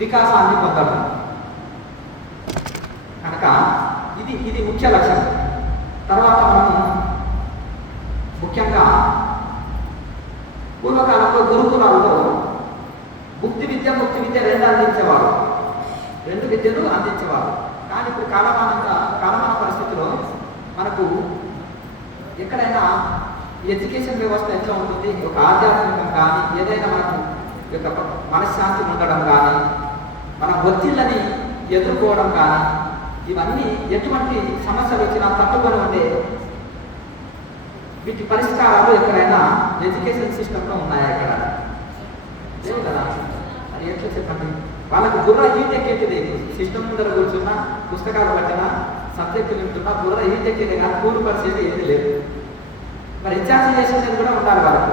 వికాసాన్ని పొందడం. కనుక ఇది ముఖ్య లక్ష్యం. తర్వాత మనం ముఖ్యంగా పూర్వకాలంలో గురుకులాల్లో ముక్తి విద్య రెండు అందించేవారు, రెండు విద్యలు అందించేవారు. కానీ ఇప్పుడు కాలమాన పరిస్థితిలో మనకు ఎక్కడైనా ఎడ్యుకేషన్ వ్యవస్థ ఎట్లా ఉంటుంది, ఒక ఆధ్యాత్మికం కానీ ఏదైనా మనకు యొక్క మనశ్శాంతి ఉండడం కానీ, మన ఒత్తిళ్ళని ఎదుర్కోవడం కానీ, ఇవన్నీ ఎటువంటి సమస్యలు వచ్చినా తట్టుకొని ఉండే వీటి పరిష్కారాలు ఎక్కడైనా ఎడ్యుకేషన్ సిస్టంలో ఉన్నాయా? ఎక్కడ లేవు కదా. అది ఎట్లా చెప్పండి? వాళ్ళకు బుర్ర హీట్ ఎక్కేది సిస్టమ్ ముందర కూర్చున్నా, పుస్తకాలు పట్టినా, సబ్జెక్టులు వింటున్నా బుర్ర హీట్ ఎక్కేది కానీ కూరు పరిస్థితి ఏది లేదు. మరి రీఛార్జ్ చేసేది కూడా ఉండాలి వాళ్ళకి.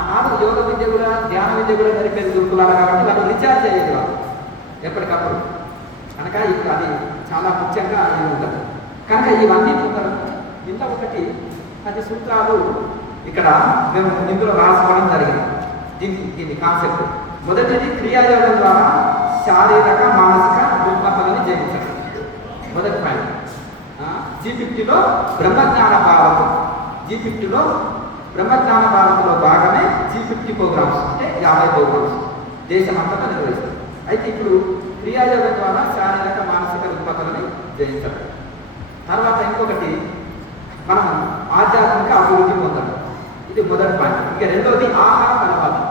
ఆనాడు యోగ విద్య కూడా ధ్యాన విద్య కూడా జరిపేది గురుకులాలు కాబట్టి వాళ్ళు రీఛార్జ్ అయ్యేది వాళ్ళు ఎప్పటికప్పుడు. కనుక ఇప్పుడు అది చాలా ముఖ్యంగా ఇది ఉంటుంది. కనుక ఇవన్నీ పొందడం ఇంత ఒకటి 10 సూత్రాలు ఇక్కడ మేము ఇందులో రాసుకోవడం జరిగింది. దీని కాన్సెప్ట్ మొదటిది క్రియాయోగం ద్వారా శారీరక మానసిక రుగ్మతలను జయించడం. మొదటి పాయింట్. G50లో బ్రహ్మజ్ఞాన భారత్, G50లో బ్రహ్మజ్ఞాన భారత్లో భాగమే G50 ప్రోగ్రామ్స్, అంటే 50 ప్రోగ్రామ్స్ దేశమంతటా నిర్వహిస్తారు. అయితే ఇప్పుడు క్రియాయోగం ద్వారా శారీరక మానసిక రుగ్మతలని జయించడం. తర్వాత ఇంకొకటి మనం ఆధ్యాత్మిక అభివృద్ధి పొందడం. ఇది మొదటి పాయింట్. ఇక రెండవది ఆహార అలవాటు.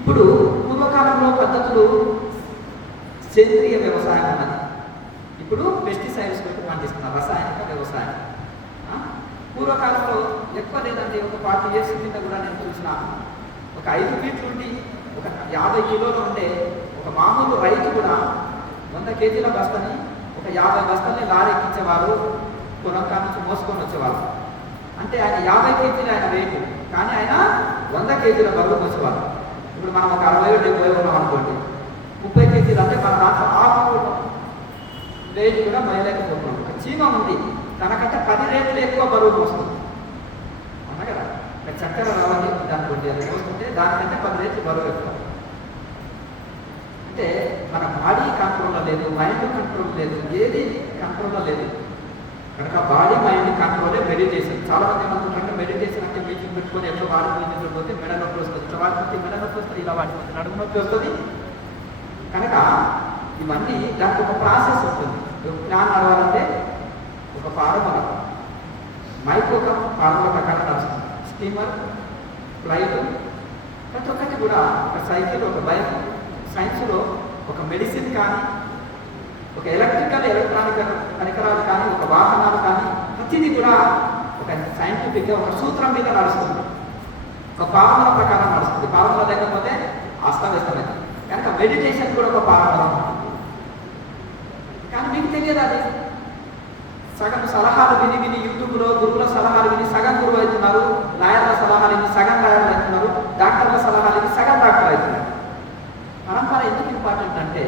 ఇప్పుడు పూర్వకాలంలో పద్ధతులు సేంద్రియ వ్యవసాయం ఉన్నది, ఇప్పుడు పెస్టిసైడ్స్ పెట్టి పండిస్తున్నారు, రసాయనిక వ్యవసాయం. పూర్వకాలంలో ఎక్కువ లేదండి, ఒక 40 years కింద కూడా నేను చూసిన ఒక 5 ఫీట్లు ఉండి ఒక 50 కిలోలు ఉండే ఒక మామూలు రైతు కూడా 100 kgల బస్తని ఒక 50 బస్తల్ని లారెక్కించేవారు, పొలంకా నుంచి మోసుకొని వచ్చేవారు. అంటే ఆయన 50 kgలు ఆయన వెయిట్, కానీ ఆయన 100 kgల బరువు వచ్చేవారు. ఇప్పుడు మనం ఒక 60-70 ఉన్నాం అనుకోండి, 30 kgలు అంటే మన దాంట్లో ఆకు వెయిట్ కూడా మోయలేకపోతున్నాం. ఒక చీమ ఉంది, తనకంటే 10 రెట్లు ఎక్కువ బరువు వస్తుంది. అవునా కదా? చక్కెర రావాలి అనుకోండి, అది పోస్తుంటే దానికంటే 10 రెట్లు బరువు ఎక్కువ. అంటే మన బాడీ కంట్రోల్లో లేదు, మైండ్ కంట్రోల్ లేదు, ఏది కంట్రోల్లో లేదు. కనుక బాడీ మైండ్ కంట్రోలే మెడిటేషన్. చాలా మంది ఏమనుకుంటారంటే మెడిటేషన్ అంటే మీటింగ్ పెట్టుకొని ఎట్లా బాడీ మీటింగ్ పోతే మెడ నొప్పి వస్తుంది, ఇట్లా వాడిపోతే మెడ నొప్పి వస్తుంది, ఇలా వాడిపోతే నడుము నొప్పి వస్తుంది. కనుక ఇవన్నీ దానికి ఒక ప్రాసెస్ ఉంటుంది. ప్లాన్ నడవాలంటే ఒక ఫార్ములా, మైక్ ఒక ఫార్ములా ప్రకారం నడుస్తుంది. స్టీమర్, ఫ్లైట్, ప్రతి ఒక్కటి కూడా ఒక సైకిల్, ఒక బైక్, సైన్స్లో ఒక మెడిసిన్ కానీ, ఒక ఎలక్ట్రానిక్ పరికరాలు కానీ, ఒక వాహనాలు కానీ, ప్రతిదీ కూడా ఒక సైంటిఫిక్గా ఒక సూత్రం మీద నడుస్తుంది, ఒక ఫార్ములా ప్రకారం నడుస్తుంది. ఫార్ములా లేకపోతే అస్తవ్యస్తమైంది. కనుక మెడిటేషన్ కూడా ఒక ఫార్ములా ఉంటుంది. కానీ మీకు తెలియదు అది. సగం సలహాలు విని యూట్యూబ్లో గురువుల సలహాలు విని సగం గురువు అవుతున్నారు, లాయర్ల సలహాలు విని సగం లాయర్లు అవుతున్నారు, డాక్టర్ల సలహాలు విని సగం డాక్టర్ అవుతున్నారు. పరంపర ఎందుకు ఇంపార్టెంట్ అంటే,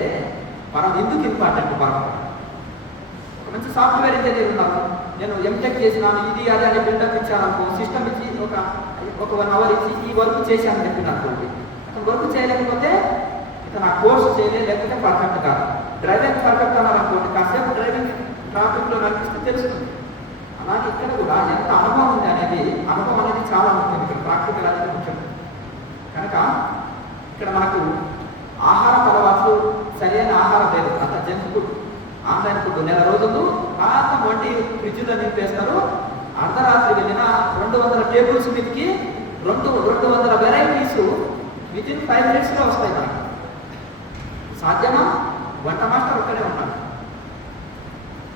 ఎందుకు ఇంపార్టెంట్ పరంపర? ఒక మంచి సాఫ్ట్వేర్ ఇంజనీర్ ఉన్నారు, నేను ఎంటెక్ చేసినాను, ఇది అది అని బిల్డప్ ఇచ్చాను, సిస్టమ్ ఇచ్చి ఒక 1 hour ఇచ్చి ఈ వర్క్ చేశాను చెప్పిన అనుకోండి. అతను వర్క్ చేయలేకపోతే ఇతను ఆ కోర్సు చేయలేదు, లేకపోతే పర్ఫెక్ట్ కాదు. డ్రైవింగ్ పర్ఫెక్ట్ అన్నారనుకోండి, కాసేపు డ్రైవింగ్ ట్రాఫిక్లో నడిపిస్తే తెలుస్తుంది. అలాగే ఇక్కడ కూడా ఎంత అనుభవం ఉంది అనేది, అనుభవం అనేది చాలా ముఖ్యం. ఇక్కడ ప్రాక్టికల్ అనేది ముఖ్యం. కనుక ఇక్కడ మనకు ఆహార అలవాట్లు, సరైన ఆహారం లేదు, అంత జంక్ ఫుడ్, ఆన్లైన్ ఫుడ్. నెల రోజులు పాత వండి ఫ్రిడ్జ్లో నింపేస్తారు. అర్ధరాత్రి వెళ్ళిన 200 టేబుల్స్ మీదకి 200 వెరైటీస్ వితిన్ 5 minutesలో వస్తాయి. మనకి సాధ్యమా? వంట మాస్టర్ ఒక్కడే ఉన్నాడు,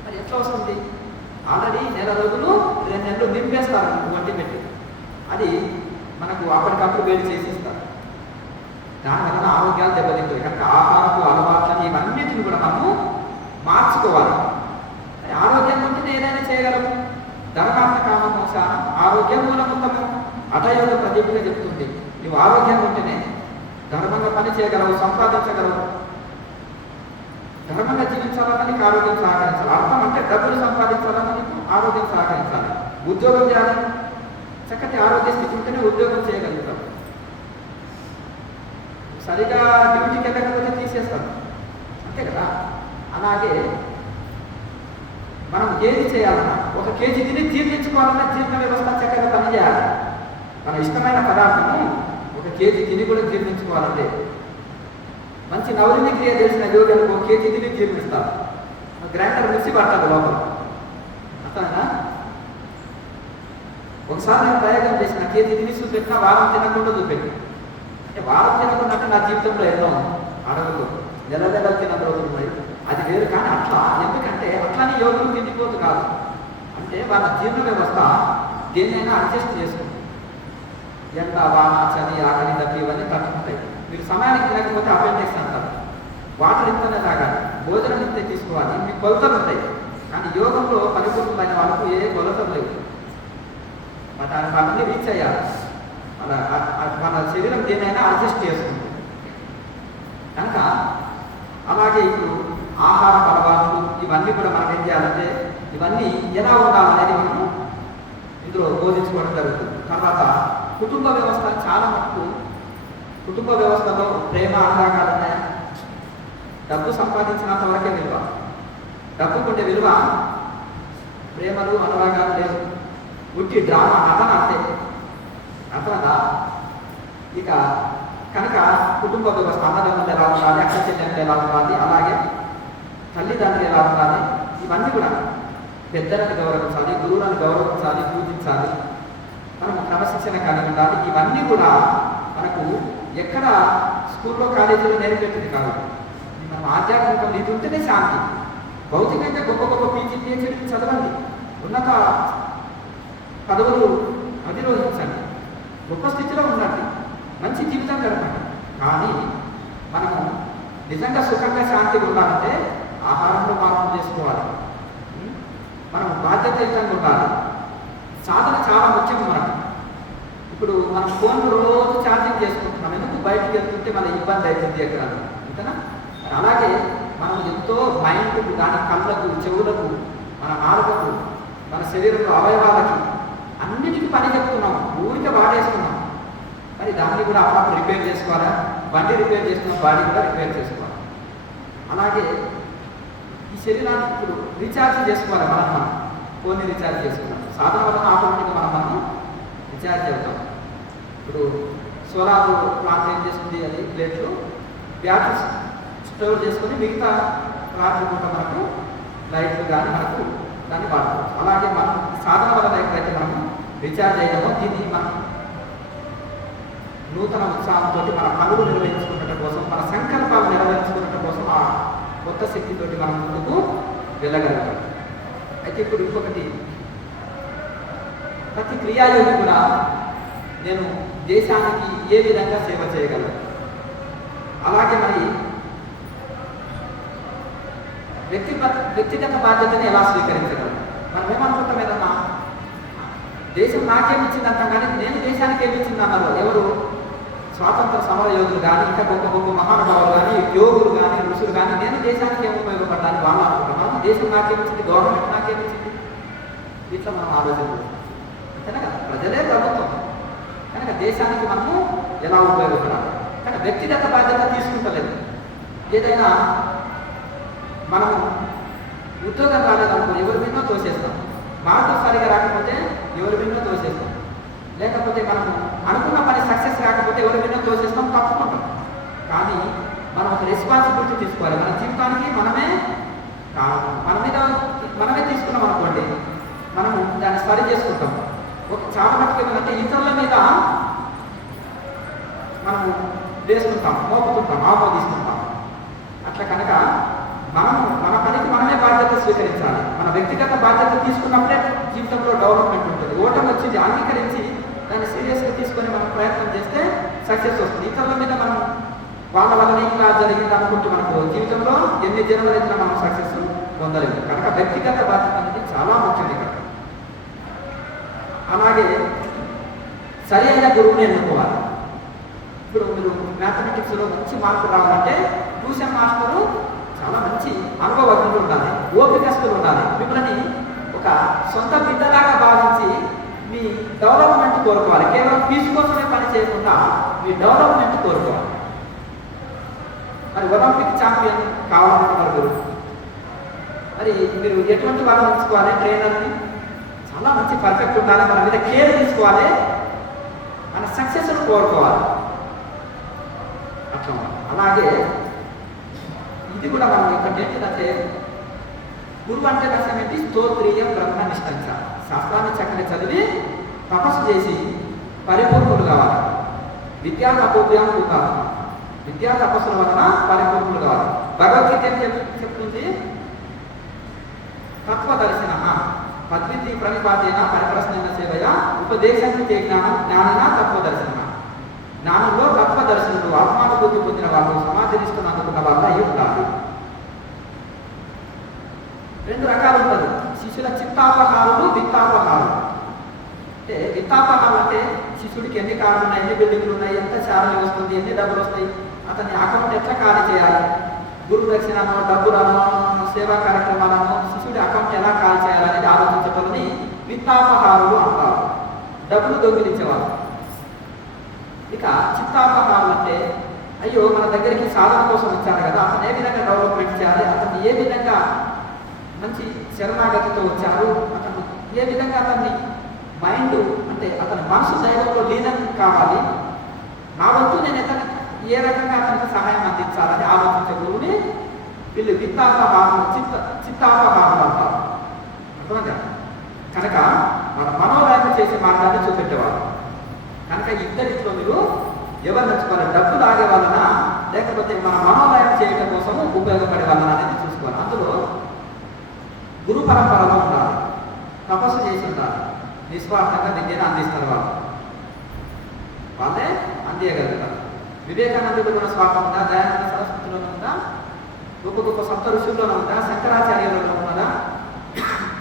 మరి ఎట్లా వస్తుంది? ఆల్రెడీ నెల రోజులు 2 నెలలు నింపేస్తారు వంటి పెట్టి, అది మనకు అప్పటికప్పుడు వేడి చేసి ఇస్తారు. దానివల్ల ఆరోగ్యాలు దెబ్బతింటాయి. కనుక ఆహారపు అలవాట్లని ఇవన్నిటిని కూడా మనము మార్చుకోవాలి. ఆరోగ్యం ఉంటేనే ఏదైనా చేయగలము. ధర్మార్థ కామ మోక్షానం ఆరోగ్యం మూలముత్తమం. అటయోగ ప్రదీపంగా చెప్తుంది, నువ్వు ఆరోగ్యంగా ఉంటేనే ధర్మంగా పని చేయగలవు, సంపాదించగలవు. ధర్మంగా జీవించాలని ఆరోగ్యం సహకరించాలి. అర్థం అంటే డబ్బులు సంపాదించాలని ఆరోగ్యం సహకరించాలి. ఉద్యోగం చేయాలి, చక్కటి ఆరోగ్య స్థితి ఉంటేనే ఉద్యోగం చేయగలుగుతాం. సరిగా డ్యూటీకి వెళ్ళకపోతే తీసేస్తాం. ఏది చేయాలన్నా, 1 కేజీ తిని జీర్ణించుకోవాలన్నా జీర్ణ వ్యవస్థ చక్కగా పనిచేయాలి. మన ఇష్టమైన పదార్థము 1 కేజీ తిని కూడా జీర్ణించుకోవాలంటే, మంచి నవరిని క్రియ చేసిన యోగులకు 1 కేజీ తిని జీర్ణిస్తారు. గ్రైండర్ మిక్సీ పట్టాలి లోపల. అర్థమైనా? ఒకసారి నేను ప్రయోగం చేసిన, కేజీ తిని చూపెట్టినా వారం తినకుండా చూపెట్టి, అంటే వారం తినకుండా అంటే నా జీవితంలో ఎన్నో అడవులు నెల తిన్న రోజులు ఉన్నాయి, అది వేరు. కానీ అట్లా ఎందుకంటే అట్లానే యోగులు తిండిపోతు కాదు, అంటే వాళ్ళ జీర్ణ వ్యవస్థ దేన్నైనా అడ్జస్ట్ చేసుకుంటుంది. ఎండ, వాన, చలి, ఆకలి, దప్పి ఇవన్నీ తట్టుకుంటాయి. మీరు సమయానికి తినకపోతే అపెండిక్స్ అంటారు. వాటర్ ఇంతనే తాగాలి, భోజనం ఇంతే తీసుకోవాలి, మీకు కొలతలు ఉంటాయి. కానీ యోగంలో పరిపూర్ణమైన వాళ్ళకు ఏ కొలతలు లేవు. అవన్నీ రీచ్ అయ్యాలి. మన శరీరం దేనైనా అడ్జస్ట్ చేసుకుంటుంది కనుక. అలాగే ఇప్పుడు ఆహార అలవాట్లు ఇవన్నీ కూడా మనం ఏం చేయాలంటే, ఇవన్నీ ఎలా ఉండాలనేది మనము ఇందులో బోధించుకోవడం జరుగుతుంది. తర్వాత కుటుంబ వ్యవస్థ చాలా మటుకు, కుటుంబ వ్యవస్థలో ప్రేమ అనురాగాలు ఉన్నాయా? డబ్బు సంపాదించినంత వరకే విలువ, డబ్బుకుండే విలువ, ప్రేమలు అనురాగాలు లేవు. ఉట్టి డ్రామా నటన అంతే. అర్థమదా? ఇక కనుక కుటుంబ వ్యవస్థ, అన్నదమ్ములు ఎలా ఉండాలి, అక్క చెల్లెళ్ళు ఎలా ఉండాలి, అలాగే తల్లిదండ్రులు ఎలా ఉండాలి, ఇవన్నీ కూడా పెద్దలను గౌరవించాలి, గురువులను గౌరవించాలి, పూజించాలి, మనము క్రమశిక్షణ కలిగి ఉండాలి. ఇవన్నీ కూడా మనకు ఎక్కడ స్కూల్లో కాలేజీలో నేర్పేది కాదు. మనం ఆధ్యాత్మికం ఇది ఉంటేనే శాంతి. భౌతికంగా గొప్ప గొప్ప PhD చదవండి, ఉన్నత పదవులు అధిరోహించండి, గొప్ప స్థితిలో ఉండండి, మంచి జీవితం గడపండి. కానీ మనము నిజంగా సుఖంగా శాంతిగా ఉండాలంటే ఆహారంలో మార్పు చేసుకోవాలి, మనం బాధ్యతయుతంగా ఉండాలి. సాధన చాలా ముఖ్యం మనకు. ఇప్పుడు మనం ఫోన్లు రోజు ఛార్జింగ్ చేసుకుంటున్నాం, ఎందుకు? బయటికి వెళ్తుంటే మన ఇబ్బంది అవుతుంది ఎక్కడ, అంతేనా? అలాగే మనం ఎంతో మైండ్కు కానీ, కళ్ళకు, చెవులకు, మన నాలుకకు, మన శరీరంలో అవయవాలకి అన్నిటికీ పని చెప్తున్నాం, ఊరికే వాడేస్తున్నాం. మరి దాన్ని కూడా అప్పుడు రిపేర్ చేసుకోవాలా? బండి రిపేర్ చేస్తున్నాం, బాడీ కూడా రిపేర్ చేసుకోవాలి. అలాగే ఈ శరీరాన్ని ఇప్పుడు రీఛార్జ్ చేసుకోవాలి. మనం ఫోన్ని రీఛార్జ్ చేసుకున్నాం, సాధన వలన ఆటోమేటిక్గా మనం రీఛార్జ్ అవుతాం. ఇప్పుడు సోలార్ ప్లాంట్ ఏం చేస్తుంది, అది ప్లేట్లు బ్యాటరీస్ స్టోర్ చేసుకొని మిగతా రాత్రి పూట మనకు లైట్లు కానీ మనకు దాన్ని వాడుకోవచ్చు. అలాగే మనం సాధన వలన ఎక్కడైతే మనం రీఛార్జ్ అయ్యామో, దీన్ని మనం నూతన ఉత్సాహంతో మన పనులు నిర్వహించుకున్నట్టు కోసం, మన సంకల్పాలు నెరవేర్చుకున్నట్టు కోసం ఆ కొత్త శక్తితోటి మనం ముందుకు వెళ్ళగలుగుతాం. అయితే ఇప్పుడు ఇంకొకటి, ప్రతి క్రియాయోగి కూడా నేను దేశానికి ఏ విధంగా సేవ చేయగలను, అలాగే మరి వ్యక్తిగత బాధ్యతని ఎలా స్వీకరించగలను. మనం ఏమనుకుంటాం, ఏదన్నా దేశం నాకేమిచ్చింది అంటాం, కానీ నేను దేశానికి ఏమిచ్చింది అన్నారు ఎవరు? స్వాతంత్ర సమర యోధులు కానీ, ఇంకా గొప్ప గొప్ప మహానుభావులు కానీ, యోగులు కానీ, ఋషులు కానీ, నేను దేశానికి ఏమి ఉపయోగపడ్డాన్ని వాళ్ళు అనుకుంటున్నాం. దేశం నాకేమిచ్చింది, గవర్నమెంట్ నాకేమిచ్చింది, ఇట్లా మనం ఆలోచన కనుక ప్రజలే ప్రభుత్వం కనుక దేశానికి మనము ఎలా ఉపయోగపడాలి. కానీ వ్యక్తిగత బాధ్యత తీసుకుంటలేదు. ఏదైనా మనము ఉద్యోగం రాలేదనుకో ఎవరి విన్నో తోసేస్తాం, మార్కులు సరిగా రాకపోతే ఎవరి విన్నో తోసేస్తాం, లేకపోతే మనము అనుకున్న పని సక్సెస్ కాకపోతే ఎవరి విన్నో తోసేస్తాం, తప్పుకుంటాం. కానీ మనం ఒక రెస్పాన్సిబిలిటీ తీసుకోవాలి. మన జీవితానికి మనమే మన మీద మనమే తీసుకున్నాం అనుకోండి, మనము దాన్ని సరి చేసుకుంటాం. ఒక చాలా మట్టుకు ఏంటంటే ఇతరుల మీద మనము వేసుకుంటాం, మోపుతుంటాం, ఆమోదిస్తుంటాం. అట్లా కనుక మనము మన పనికి మనమే బాధ్యత స్వీకరించాలి. మన వ్యక్తిగత బాధ్యత తీసుకున్నప్పుడే జీవితంలో డెవలప్మెంట్ ఉంటుంది. ఓటమి వచ్చింది అంగీకరించి దాన్ని సీరియస్గా తీసుకొని మనం ప్రయత్నం చేస్తే సక్సెస్ వస్తుంది. ఇతరుల మీద మనం వాళ్ళ వల్లనే ఇలా జరిగింది అనుకుంటూ మనకు జీవితంలో ఎన్ని జన్మలు అయితే మనం సక్సెస్ పొందలేదు. కనుక వ్యక్తిగత బాధ్యత అనేది చాలా ముఖ్యం ఇక్కడ. అలాగే సరి అయిన గురువుని ఎన్నుకోవాలి. ఇప్పుడు మీరు మ్యాథమెటిక్స్లో మంచి మార్కులు రావాలంటే ట్యూషన్ మాస్టరు చాలా మంచి అనుభవజ్ఞులు ఉండాలి, ఓపికస్తులు ఉండాలి. మిమ్మల్ని ఒక సొంత బిడ్డలాగా భావించి మీ డెవలప్మెంట్ కోరుకోవాలి. కేవలం ఫీజు కోసమే పని చేయకుండా మీ డెవలప్మెంట్ కోరుకోవాలి. మరి ఒలింపిక్ ఛాంపియన్ కావాలనుకున్నారు గురువు, మరి మీరు ఎటువంటి వాళ్ళని ఉంచుకోవాలి? ట్రైనర్ని చాలా మంచి పర్ఫెక్ట్ ఉండాలి, మన మీద కేర్ తీసుకోవాలి, మన సక్సెస్ను కోరుకోవాలి. అట్లా అలాగే ఇది కూడా మనం ఇక్కడ ఏంటంటే గురువు అంటే దశం ఏంటి? స్తోత్రీయం బ్రహ్మనిష్టంచ. శాస్త్రాన్ని చక్కగా చదివి తపస్సు చేసి పరిపూర్ణులు కావాలి. విద్యా తపోభ్యాం కూతాత్మ. విద్యా తపస్సుల వలన పరిపూర్ణులు కావాలి. భగవద్గీత ఏం చెప్తుంది? తత్వదర్శన పద్వితి ప్రణిపాతేన పరిప్రశ్న సేవయ ఉపదేశం చే జ్ఞాన తత్వదర్శన. జ్ఞానంలో తత్వదర్శనుడు ఆత్మానుభూతి పొందిన వాళ్ళు, సమాధినిష్టం అందుకున్న వాళ్ళ అయి ఉండాలి. రెండు రకాలు ఉంటుంది. శిష్యుల చిత్తాపహారులు, విత్తాపహారులు. అంటే విత్తాపహారం అంటే శిష్యుడికి ఎన్ని కార్లు ఉన్నాయి, ఎన్ని బిల్డింగ్లు ఉన్నాయి, ఎంత శాలరీ వస్తుంది, ఎన్ని డబ్బులు వస్తాయి, అతని అకౌంట్ ఎట్లా ఖాళీ చేయాలి, గురు దక్షిణను, డబ్బులను, సేవా కార్యక్రమాలను శిష్యుడి అకౌంట్ ఎలా ఖాళీ చేయాలనేది ఆలోచించటంని విత్తాపహారులు అంటారు. డబ్బులు దొంగిలించేవాళ్ళు. ఇక చిత్తాపహారులు అంటే అయ్యో మన దగ్గరికి సాధన కోసం వచ్చారు కదా, అతను ఏ విధంగా డెవలప్మెంట్ చేయాలి, అతన్ని ఏ విధంగా మంచి శరణాగతితో వచ్చారు, అతను ఏ విధంగా అతన్ని మైండ్ అంటే అతని మనసు దైవంలో లీనం కావాలి, నా వంతు నేను ఏ రకంగా అతనికి సహాయం అందించాలని ఆలోచించే గురువుని వీళ్ళు విత్తాపహారం, చిత్తాపహారం అంటారు. అర్థమైందా? కనుక మన మనోరాజ్యం చేసే మార్గాన్ని చూపెట్టేవారు. కనుక ఇద్దరిలో మీరు ఎవరు నచ్చుకోవాలి? డబ్బు తాగే వాళ్ళనా లేకపోతే మన మనోరాజ్యం చేయడం కోసము ఉపయోగపడే వాళ్ళనా అనేది చూసుకోవాలి. అందులో గురు పరంపరలో ఉండాలి, తపస్సు చేసి ఉండాలి, నిస్వార్థంగా విద్యను అందిస్తారు. వాళ్ళే అందియగలుగుతారు. వివేకానందుడు కూడా స్వార్థం ఉందా? దయానంద సరస్వతిలోనే ఉందా? గొప్ప గొప్ప సప్త ఋషుల్లోనే ఉందా? శంకరాచార్యులలో ఉన్నదా?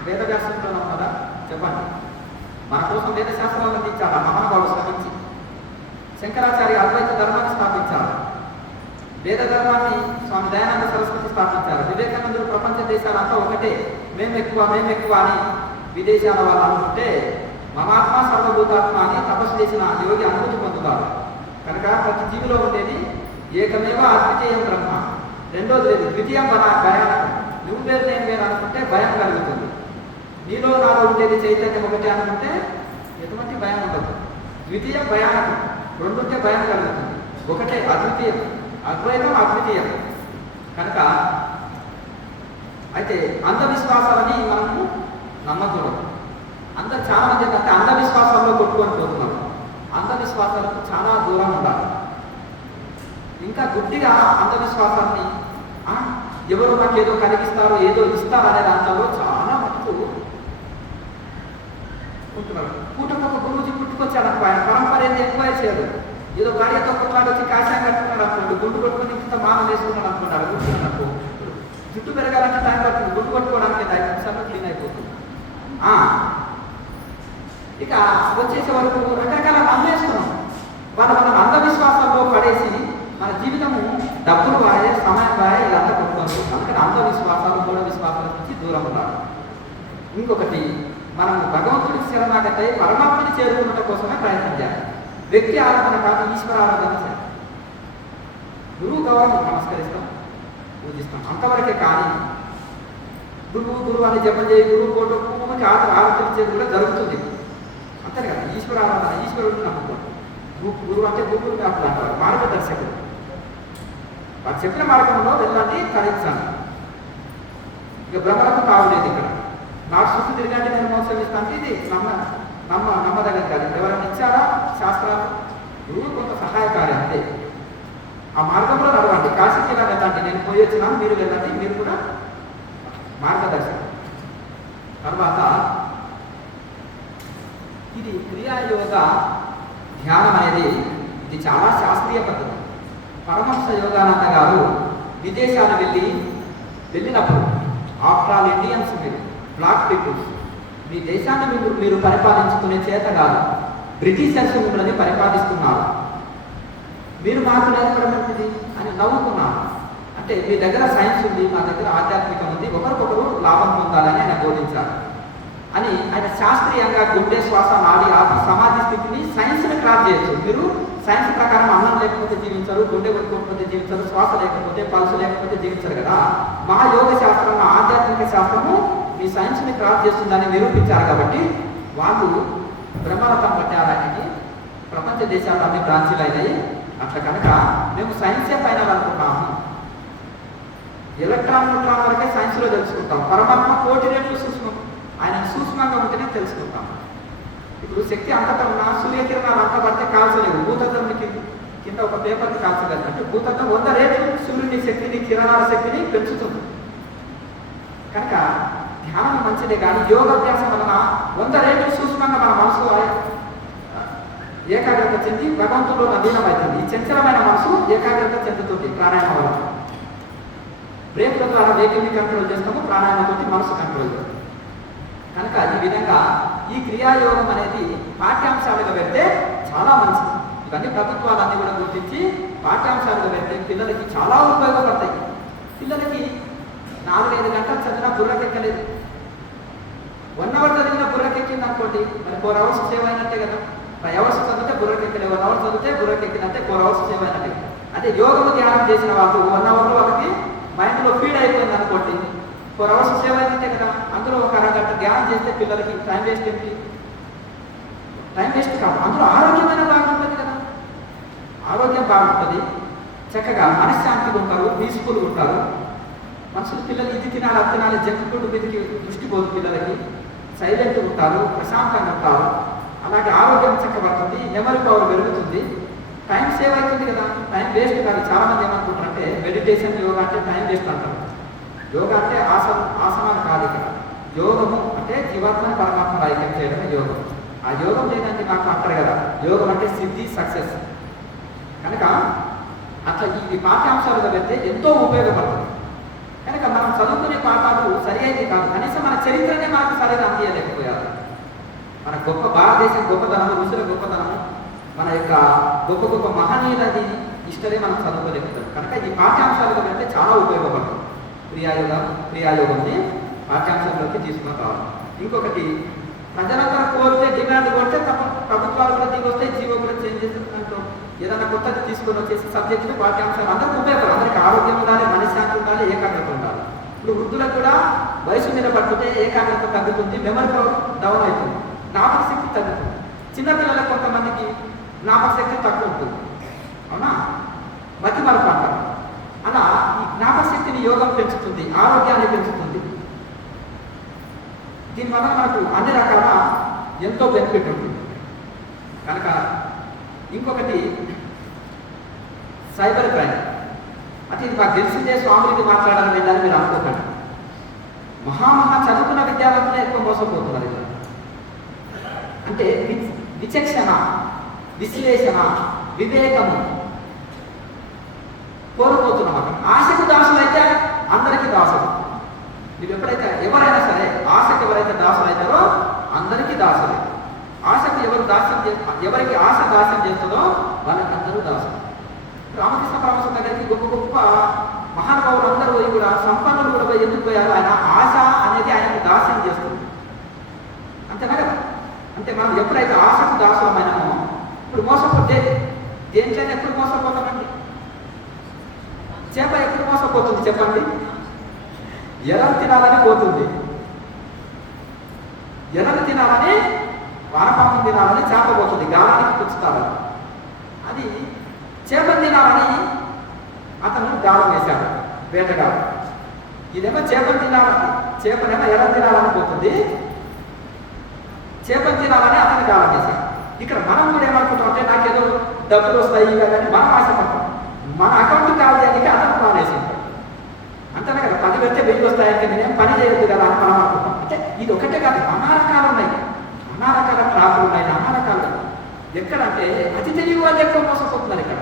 వేదవ్యాసంలోనే ఉన్నదా? చెప్పండి. మన కోసం వేద శాస్త్రాలను అందించాలి మహానుభావుడు శ్రమించి. శంకరాచార్య అద్వైత ధర్మాన్ని స్థాపించారు, వేద ధర్మాన్ని స్వామి దయానంద సరస్వతి స్థాపించారు. వివేకానందుడు ప్రపంచ దేశాలంతా ఒకటే, మేము ఎక్కువ అని విదేశాల వాళ్ళు అనుకుంటే మమాత్మ సర్వభూతాత్మ అని తపస్సు చేసిన యోగి అనుభూతి పొందుతారు. కనుక ప్రతి జీవిలో ఉండేది ఏకమేవ అద్వితీయం బ్రహ్మ. రెండోది లేదు, ద్వితీయం భయానకం. నువ్వు వేరు నేను వేరు అనుకుంటే భయం కలుగుతుంది. నీలో నాలో ఉండేది చైతన్యం ఒకటే అనుకుంటే ఎటువంటి భయం ఉండదు. ద్వితీయం భయానకం, రెండుంటే భయం కలుగుతుంది. ఒకటే అద్వితీయం, అద్వైతం అద్వితీయం. కనుక అయితే అంధవిశ్వాసాలని మనము నమ్మకూడదు. అందరు చాలా మంది ఏంటంటే అంధవిశ్వాసాల్లో కొట్టుకొని పోతున్నారు. అంధవిశ్వాసాలకు చాలా దూరం ఉండాలి. ఇంకా గుడ్డిగా అంధవిశ్వాసాన్ని ఎవరు నాకు ఏదో కలిగిస్తారో ఏదో ఇస్తారు అనే దాంట్లో చాలా మటుకు ఉంటున్నారు. పూటకొక గురువుజీ పుట్టుకొచ్చాడు అనుకో, ఆయన పరంపర ఏంది ఎంక్వైరీ చేయదు. ఏదో భార్యతో కొట్లాడి వచ్చి కాషాయం కట్టుకున్నాడు అనుకోండి, గుండు కొట్టుకొని ఇంత మానం వేసుకున్నాడు అనుకుంటాడు. కూర్చున్నాడు జుట్టు పెరగాలంటే టైం పడుతుంది, గుండు కొట్టుకోవడానికి 5 నిమిషాల్లో క్లీన్ అయిపోతుంది. ఇక వచ్చేసే వరకు రకరకాల నమ్మేస్తున్నాం. మనం అంధవిశ్వాసంలో పడేసి మన జీవితము డబ్బులు వాడే, సమయం వాడే ఇదంతా కొట్టుకోవచ్చు. అందుకని అంధవిశ్వాసాలు, మూఢ విశ్వాసాల నుంచి దూరం ఉండాలి. ఇంకొకటి, మనం భగవంతుడికి శరణాగతి పరమాత్మని చేరుకున్న కోసమే ప్రయత్నం చేయాలి. వ్యక్తి ఆరాధన కాదు, ఈశ్వర ఆరాధన చేయాలి. గురువు గౌరవం నమస్కరిస్తాం, పూజిస్తాం, అంతవరకే. కానీ గురువు అని జపం చేయి, గురువు ఫోటో పువ్వుకి ఆరాధించేది కూడా జరుగుతుంది. అంతే కదా, ఈశ్వర ఆరాధన, ఈశ్వరుడిని నమ్ముకోండి. గురువు అంటే గురువుని కాకుండా అంటారు, మార్గదర్శకుడు. వారు చెప్పిన మార్గంలో వెళ్ళాలని తరించాలి. ఇక భ్రమలకు తావులేదు. ఇక్కడ నాకు చుట్టూ తిరిగంటే నేను మోసగిస్తాను, ఇది నమ్మదగ్గర కాదు. ఎవరైనా ఇచ్చారా శాస్త్రాలు? గురువు కొంత సహాయకారి అంతే. ఆ మార్గంలో నడవండి. కాశీకి ఇలా వెళ్ళండి, నేను పోయి వచ్చినాను, మీరు వెళ్ళండి, మీరు కూడా మార్గదర్శనం. తర్వాత ఇది క్రియాయోగ ధ్యానం అనేది ఇది చాలా శాస్త్రీయ పద్ధతి. పరమహంస యోగానంద గారు విదేశాలు వెళ్ళినప్పుడు, ఆఫ్టర్ ఆల్ ఇండియన్స్, మీరు బ్లాక్ పీపుల్స్, మీ దేశాన్ని మీరు పరిపాలించుకునే చేత కాదు, బ్రిటిషర్స్ మిమ్మల్ని పరిపాలిస్తున్నారు, మీరు మార్పు నేర్పడమేంటిది అని నవ్వుకున్నారు. అంటే మీ దగ్గర సైన్స్ ఉంది, మా దగ్గర ఆధ్యాత్మికం ఉంది, ఒకరికొకరు లాభం పొందాలని ఆయన బోధించారు అని ఆయన శాస్త్రీయంగా గుండె శ్వాస నాడి ఆపి సమాధి స్థితిని సైన్స్ని క్రాస్ చేయొచ్చు. మీరు సైన్స్ ప్రకారం అన్నం లేకపోతే జీవించరు, గుండె కొట్టుకోకపోతే జీవించరు, శ్వాస లేకపోతే పల్సు లేకపోతే జీవించరు కదా. మా యోగ శాస్త్రం, ఆధ్యాత్మిక శాస్త్రము మీ సైన్స్ని క్రాస్ చేస్తుందని నిరూపించారు కాబట్టి వాళ్ళు బ్రహ్మరథం పట్టారానికి ప్రపంచ దేశాలు అన్ని బ్రాంచీలు అయినాయి. అట్లా కనుక మేము సైన్సే ఫైనల్ అనుకుంటాము. ఎలక్ట్రాన్ న్యూట్రాన్ వరకే సైన్స్లో తెలుసుకుంటాం. పరమాత్మ కోటి రేట్లు సూక్ష్మం, ఆయన సూక్ష్మంగా ఉంటేనే తెలుసుకుంటాం. ఇప్పుడు శక్తి అంతటా ఉన్న సూర్యకిరణాలు అంతా పడితే కాల్చలేవు. భూతత్వం కింద ఒక పేపర్ని కాల్చగలరు. అంటే భూతత్వం 100 రేట్లు సూర్యుని శక్తిని, కిరణాల శక్తిని పెంచుతుంది. కనుక ధ్యానం మంచిదే, కానీ యోగాభ్యాసం వలన 100 రేట్లు సూక్ష్మంగా మన మనసు ఏకాగ్రత చెంది భగవంతుడు లీనమవుతుంది. ఈ చంచలమైన మనసు ఏకాగ్రత చెందుతుంది ప్రాణాయామం వల్ల. బ్రేకుల ద్వారా వెహికల్ని కంట్రోల్ చేస్తాము, ప్రాణాయామంతో మనసు కంట్రోల్ చేస్తాము. కనుక ఈ విధంగా ఈ క్రియాయోగం అనేది పాఠ్యాంశాలుగా పెడితే చాలా మంచిది. ఇవన్నీ ప్రభుత్వాలన్నీ కూడా గుర్తించి పాఠ్యాంశాలుగా పెడితే పిల్లలకి చాలా ఉపయోగపడతాయి. పిల్లలకి 4-5 గంటలు చదివినా బుర్రకెక్కలేదు. 1 అవర్ చదివినా బుర్రకెక్కింది అనుకోండి, మరి 4 అవర్స్ సేవ్ అయినట్టే కదా. 5 అవర్స్ చదివితే బుర్రకెక్కలేదు, 1 అవర్ చదివితే బుర్రకెక్కిందంటే 4 అవర్స్ సేవ్ అయినట్టే. అదే యోగము ధ్యానం చేసిన వాళ్ళు 1 అవర్లో వాళ్ళకి మైండ్లో ఫీడ్ అయిపోయింది అనుకోండి, 4 అవర్స్ సేవ్ అయినట్టే కదా. అందులో ఒక అరగంట ధ్యానం చేస్తే పిల్లలకి టైం వేస్ట్ ఏంటి? టైం వేస్ట్ కాదు, అందులో ఆరోగ్యమైన బాగుంటుంది కదా. ఆరోగ్యం బాగుంటుంది, చక్కగా మనశ్శాంతిగా ఉంటారు, పీస్ఫుల్గా ఉంటారు. మనుషులు పిల్లలు ఇది తినాలి, అది తినాలి, జంక్ ఫుడ్ మీదకి దృష్టి పోదు. పిల్లలకి సైలెంట్గా ఉంటారు, ప్రశాంతంగా ఉంటారు. అలాగే ఆరోగ్యం చక్కబడుతుంది, మెమరీ పవర్ పెరుగుతుంది, టైం సేవ్ అవుతుంది కదా. టైం వేస్ట్ కాదు. చాలామంది ఏమనుకుంటారంటే మెడిటేషన్, యోగా అంటే టైం వేస్ట్ అంటారు. యోగా అంటే ఆసనాలు కాదు. ఇక్కడ యోగము అంటే జీవాత్మని పరమాత్మ ఐక్యం చేయడమే యోగం. ఆ యోగం లేదంటే నాకు అంటారు కదా, యోగం అంటే సిద్ధి, సక్సెస్. కనుక అట్లా ఈ పాఠ్యాంశాలుగా పెడితే ఎంతో ఉపయోగపడుతుంది. కనుక మనం చదువుకునే పాఠాలు సరి అయింది కాదు, కనీసం మన చరిత్రనే మనకు సరిగా అందియలేకపోయారు. మన గొప్ప భారతదేశం గొప్పతనము, ఋషుల గొప్పతనము, మన యొక్క గొప్ప గొప్ప మహనీయులది హిస్టరీ మనం చదువుకోలేకపోతాం. కనుక ఈ పాఠ్యాంశాలుగా పెడితే చాలా ఉపయోగపడుతుంది. క్రియాయోగంని పాఠ్యాంశాల్లోకి తీసుకుని రావాలి. ఇంకొకటి, ప్రజలందరూ కోరితే డిమాండ్ కొడితే తప్ప ప్రభుత్వాలు కూడా దిగి వస్తాయి, జీవో కూడా చేంజ్ చేస్తుందంటూ ఏదైనా కొత్తది తీసుకొని వచ్చేసి సబ్జెక్టులు, పాఠ్యాంశాలు అందరికీ ఉపయోగపడాలి. అందరికీ ఆరోగ్యం ఉండాలి, మనశ్శాంతి ఉండాలి, ఏకాగ్రత ఉండాలి. ఇప్పుడు వృద్ధులకు కూడా వయసు మీద పట్టుకుంటే ఏకాగ్రత తగ్గుతుంది, మెమరీ పవర్ డౌన్ అవుతుంది, జ్ఞాపక శక్తి తగ్గుతుంది. చిన్నపిల్లలకు కొంతమందికి జ్ఞాపక శక్తి తక్కువ ఉంటుంది, అవునా, మతి మరపు అంటారు. అలా ఈ జ్ఞాపక శక్తిని యోగం పెంచుతుంది, ఆరోగ్యాన్ని పెంచుతుంది. దీనివల్ల మనకు అన్ని రకాల ఎంతో బెనిఫిట్ ఉంటుంది. కనుక ఇంకొకటి సైబర్ క్రైమ్. అంటే ఇది మాకు తెలిసిందే, స్వామికి మాట్లాడాలని వెళ్ళాలని మీరు అనుకోకండి. మహా చదువుకున్న విద్యార్థులే ఎక్కువ మోసపోతున్నారు. ఇలా అంటే విచక్షణ, విశ్లేషణ, వివేకము కోల్పోతున్నాం. ఆశకు దాసులు అయితే అందరికీ దాసులు. మీరు ఎప్పుడైతే ఎవరైనా సరే ఆశకు ఎవరైతే దాసులు అవుతారో అందరికీ దాసులే. ఆశకు ఎవరికి ఆశ దాస్యం చేస్తుందో వాళ్ళకి అందరూ దాసులు. రామకృష్ణ పరమహంస దగ్గరికి గొప్ప గొప్ప మహానుభావులు అందరూ పోయి కూడా, సంపన్నులు కూడా పోయి ఎందుకు పోయారు? ఆయన ఆశ అనేది ఆయనకు దాస్యం చేస్తుంది. అంతేనా కదా. అంటే మనం ఎప్పుడైతే ఆశకు దాసులమైనామో, ఇప్పుడు మోసపోతే దేంట్లైనా ఎప్పుడు మోసపోతామండి? చేప ఎప్పుడు మోసపోతుంది చెప్పండి? ఎర్రలు తినాలని పోతుంది, ఎర్రలు తినాలని, వానపాము తినాలని చేప పోతుంది, గాలానికి పుచ్చుతారని. అది చేపను తినాలని అతను గాలం వేశాడు, వేటగాడు. ఇదేమో చేపను తినాలని, చేపనేమో ఎర్ర తినాలని పోతుంది, చేపను తినాలని అతను గాలం వేశాడు. ఇక్కడ మనం కూడా ఏమనుకుంటాం అంటే నాకేదో డబ్బులు వస్తాయి కానీ మనం ఆశపడతాం. మన అకౌంట్ కాల్ చేయడానికి అతను ప్లాన్ వేసింటాడు. అంతేనా కదా. 10 పెడితే 1000 వస్తాయంటే నేనేం పని చేయొద్దు కదా అని మనం అనుకుంటాం. అంటే ఇది ఒకటే కాదు, నానా రకాలు ఉన్నాయి, నానా రకాల ట్రాపులు ఉన్నాయి, నానా రకాలు. ఎక్కడంటే అతి తెలివి వాళ్ళు ఎక్కువ మోసపోతున్నారు. ఇక్కడ